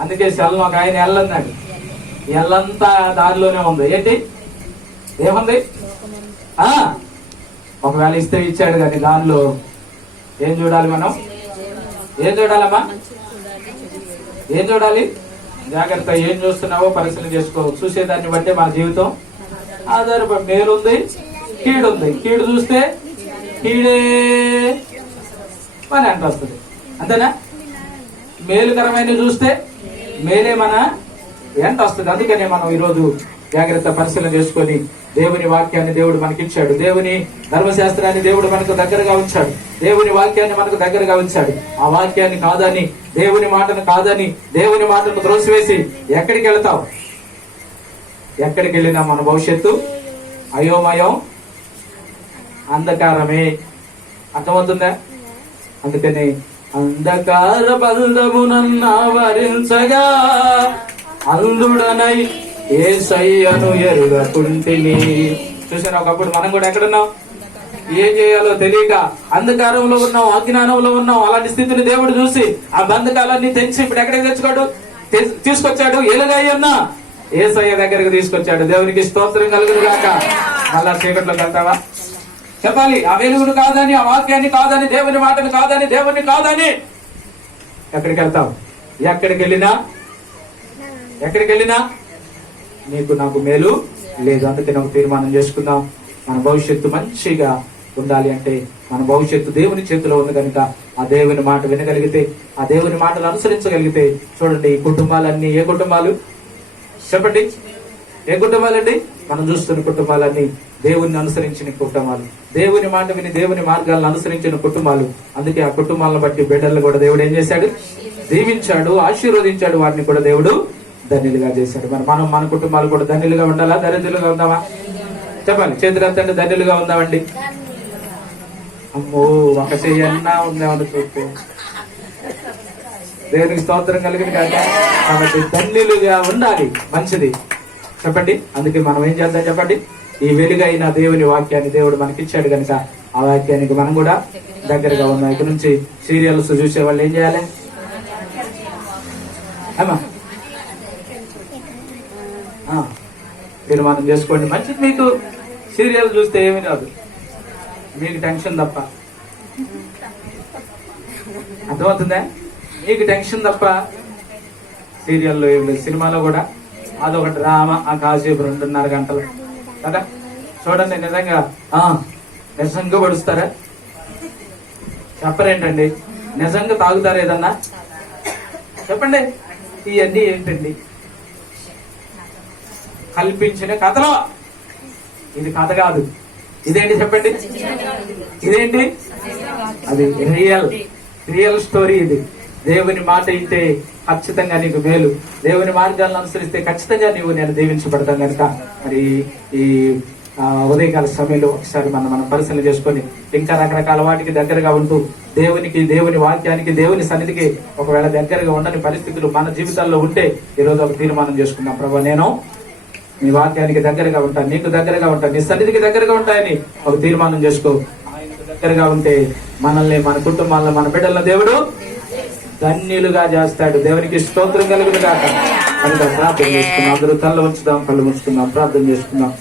అందుకే సెల్ను ఒక ఆయన ఎల్లన్నాడు. ఎల్లంతా దారిలోనే ఉంది. ఏంటి ఏముంది? ఒకవేళ ఇస్తే ఇచ్చాడు కానీ దానిలో ఏం చూడాలి? మనం ఏం చూడాలమ్మా? ఏం చూడాలి? జాగ్రత్త. ఏం చూస్తున్నావో పరిశీలన చేసుకో. చూసేదాన్ని బట్టే మన జీవితం ఆధారపడి. మేలుంది, కీడుంది. కీడు చూస్తే కీడే మన అంట వస్తుంది. అంతేనా? మేలుకరమైన చూస్తే మేలే మన ఎంత వస్తుంది. అందుకనే మనం ఈరోజు జాగ్రత్త పరిశీలన చేసుకొని దేవుని వాక్యాన్ని దేవుడు మనకిచ్చాడు. దేవుని ధర్మశాస్త్రాన్ని దేవుడు మనకు దగ్గరగా ఉంచాడు. దేవుని వాక్యాన్ని మనకు దగ్గరగా ఉంచాడు. ఆ వాక్యాన్ని కాదని, దేవుని మాటను కాదని, దేవుని మాటను త్రోసివేసి ఎక్కడికి వెళతావు? ఎక్కడికి వెళ్ళినా మన భవిష్యత్తు అయోమయం, అంధకారమే. అర్థమవుతుందా? అందుకని అంధకార బంధమునన్నావరించగా అందుడనై యేసయ్యను ఎరుగకుంటిని. చూసారా? ఒకప్పుడు మనం కూడా ఎక్కడున్నాం? ఏం చేయాలో తెలియక అంధకారంలో ఉన్నాం, అజ్ఞానంలో ఉన్నాం. అలాంటి స్థితిని దేవుడు చూసి ఆ బంధకాలన్నీ తెంచి ఇప్పుడు ఎక్కడికి తీసుకొచ్చాడు? ఎలుగయ్యన్న యేసయ్య దగ్గరికి తీసుకొచ్చాడు. దేవునికి స్తోత్రం కలుగును గాక. మళ్ళా చీకట్లోకి వెళ్తావా? చెప్పాలి. ఆ వెలుగును కాదని, ఆ వాక్యాన్ని కాదని, దేవుని మాటను కాదని, దేవుని కాదని ఎక్కడికి వెళ్తావు? ఎక్కడికి వెళ్ళినా నీకు నాకు మేలు లేదు. అందుకే నాకు తీర్మానం చేసుకుందాం. మన భవిష్యత్తు మంచిగా ఉండాలి అంటే మన భవిష్యత్తు దేవుని చేతిలో ఉంది కనుక ఆ దేవుని మాట వినగలిగితే, ఆ దేవుని మాటలు అనుసరించగలిగితే, చూడండి ఈ కుటుంబాలన్నీ ఏ కుటుంబాలు చెప్పండి? ఏ కుటుంబాలండి? మనం చూస్తున్న కుటుంబాలన్నీ దేవుని అనుసరించిన కుటుంబాలు, దేవుని మాట విని దేవుని మార్గాలను అనుసరించిన కుటుంబాలు. అందుకే ఆ కుటుంబాలను బట్టి బిడ్డలను కూడా దేవుడు ఏం చేశాడు? దీవించాడు, ఆశీర్వదించాడు. వారిని కూడా దేవుడు ధన్యులుగా చేశాడు. మనం మన కుటుంబాలు కూడా ధన్యులుగా ఉండాలా దరిద్రులుగా ఉందామా? చెప్పాలి. చేతులంతండి ధన్యులుగా ఉందామండి. అమ్మో ఒక చెయ్యన్నా ఉందామని చూస్తే దేవునికి స్తోత్రం కలిగింది కాక. కాబట్టి ధన్యులుగా ఉండాలి. మంచిది చెప్పండి. అందుకే మనం ఏం చేద్దాం చెప్పండి? ఈ వెలుగైన దేవుని వాక్యాన్ని దేవుడు మనకిచ్చాడు కనుక ఆ వాక్యానికి మనం కూడా దగ్గరగా ఉన్నాం. ఇక నుంచి సీరియల్స్ చూసే వాళ్ళు ఏం చేయాలి అమ్మా? తీర్మానం చేసుకోండి. మంచిది. మీకు సీరియల్ చూస్తే ఏమీ రాదు, మీకు టెన్షన్ తప్ప. అర్థమవుతుందా? మీకు టెన్షన్ తప్ప సీరియల్లో ఏం లేదు. సినిమాలో కూడా అదొక డ్రామా. ఆ కాసేపు 2.5 గంటలు కదా. చూడండి, నిజంగా పడుస్తారా? చెప్పరేంటండి? నిజంగా తాగుతారా ఏదన్నా? చెప్పండి. ఇవన్నీ ఏంటండి? కల్పించిన కథలో. ఇది కథ కాదు. ఇదేంటి చెప్పండి? ఇదేంటి? అది రియల్ స్టోరీ. ఇది దేవుని మాట అయితే ఖచ్చితంగా నీకు మేలు. దేవుని మార్గాలను అనుసరిస్తే ఖచ్చితంగా నేను దీవించబడతాను కనుక మరి ఈ ఉదయకాల సమయంలో ఒకసారి మనం పరిశీలన చేసుకొని ఇంకా రకరకాల వాటికి దగ్గరగా ఉంటూ దేవునికి, దేవుని వాక్యానికి, దేవుని సన్నిధికి ఒకవేళ దగ్గరగా ఉండని పరిస్థితులు మన జీవితాల్లో ఉంటే ఈరోజు ఒక తీర్మానం చేసుకున్నాం. ప్రభు, నేను నీ వాక్యానికి దగ్గరగా ఉంటాను, నీకు దగ్గరగా ఉంటాను, నీ సన్నిధికి దగ్గరగా ఉంటాయని ఒక తీర్మానం చేసుకో. ఆయనకు దగ్గరగా ఉంటే మనల్ని, మన కుటుంబాలను, మన బిడ్డలను దేవుడు ధన్యులుగా చేస్తాడు. దేవునికి స్తోత్రం కలుగును గాక. కనుక ప్రార్థన చేసుకున్నాం. అందరూ తల్ల ఉంచుదాం, కళ్ళు ఉంచుకుందాం, ప్రార్థన చేసుకుందాం.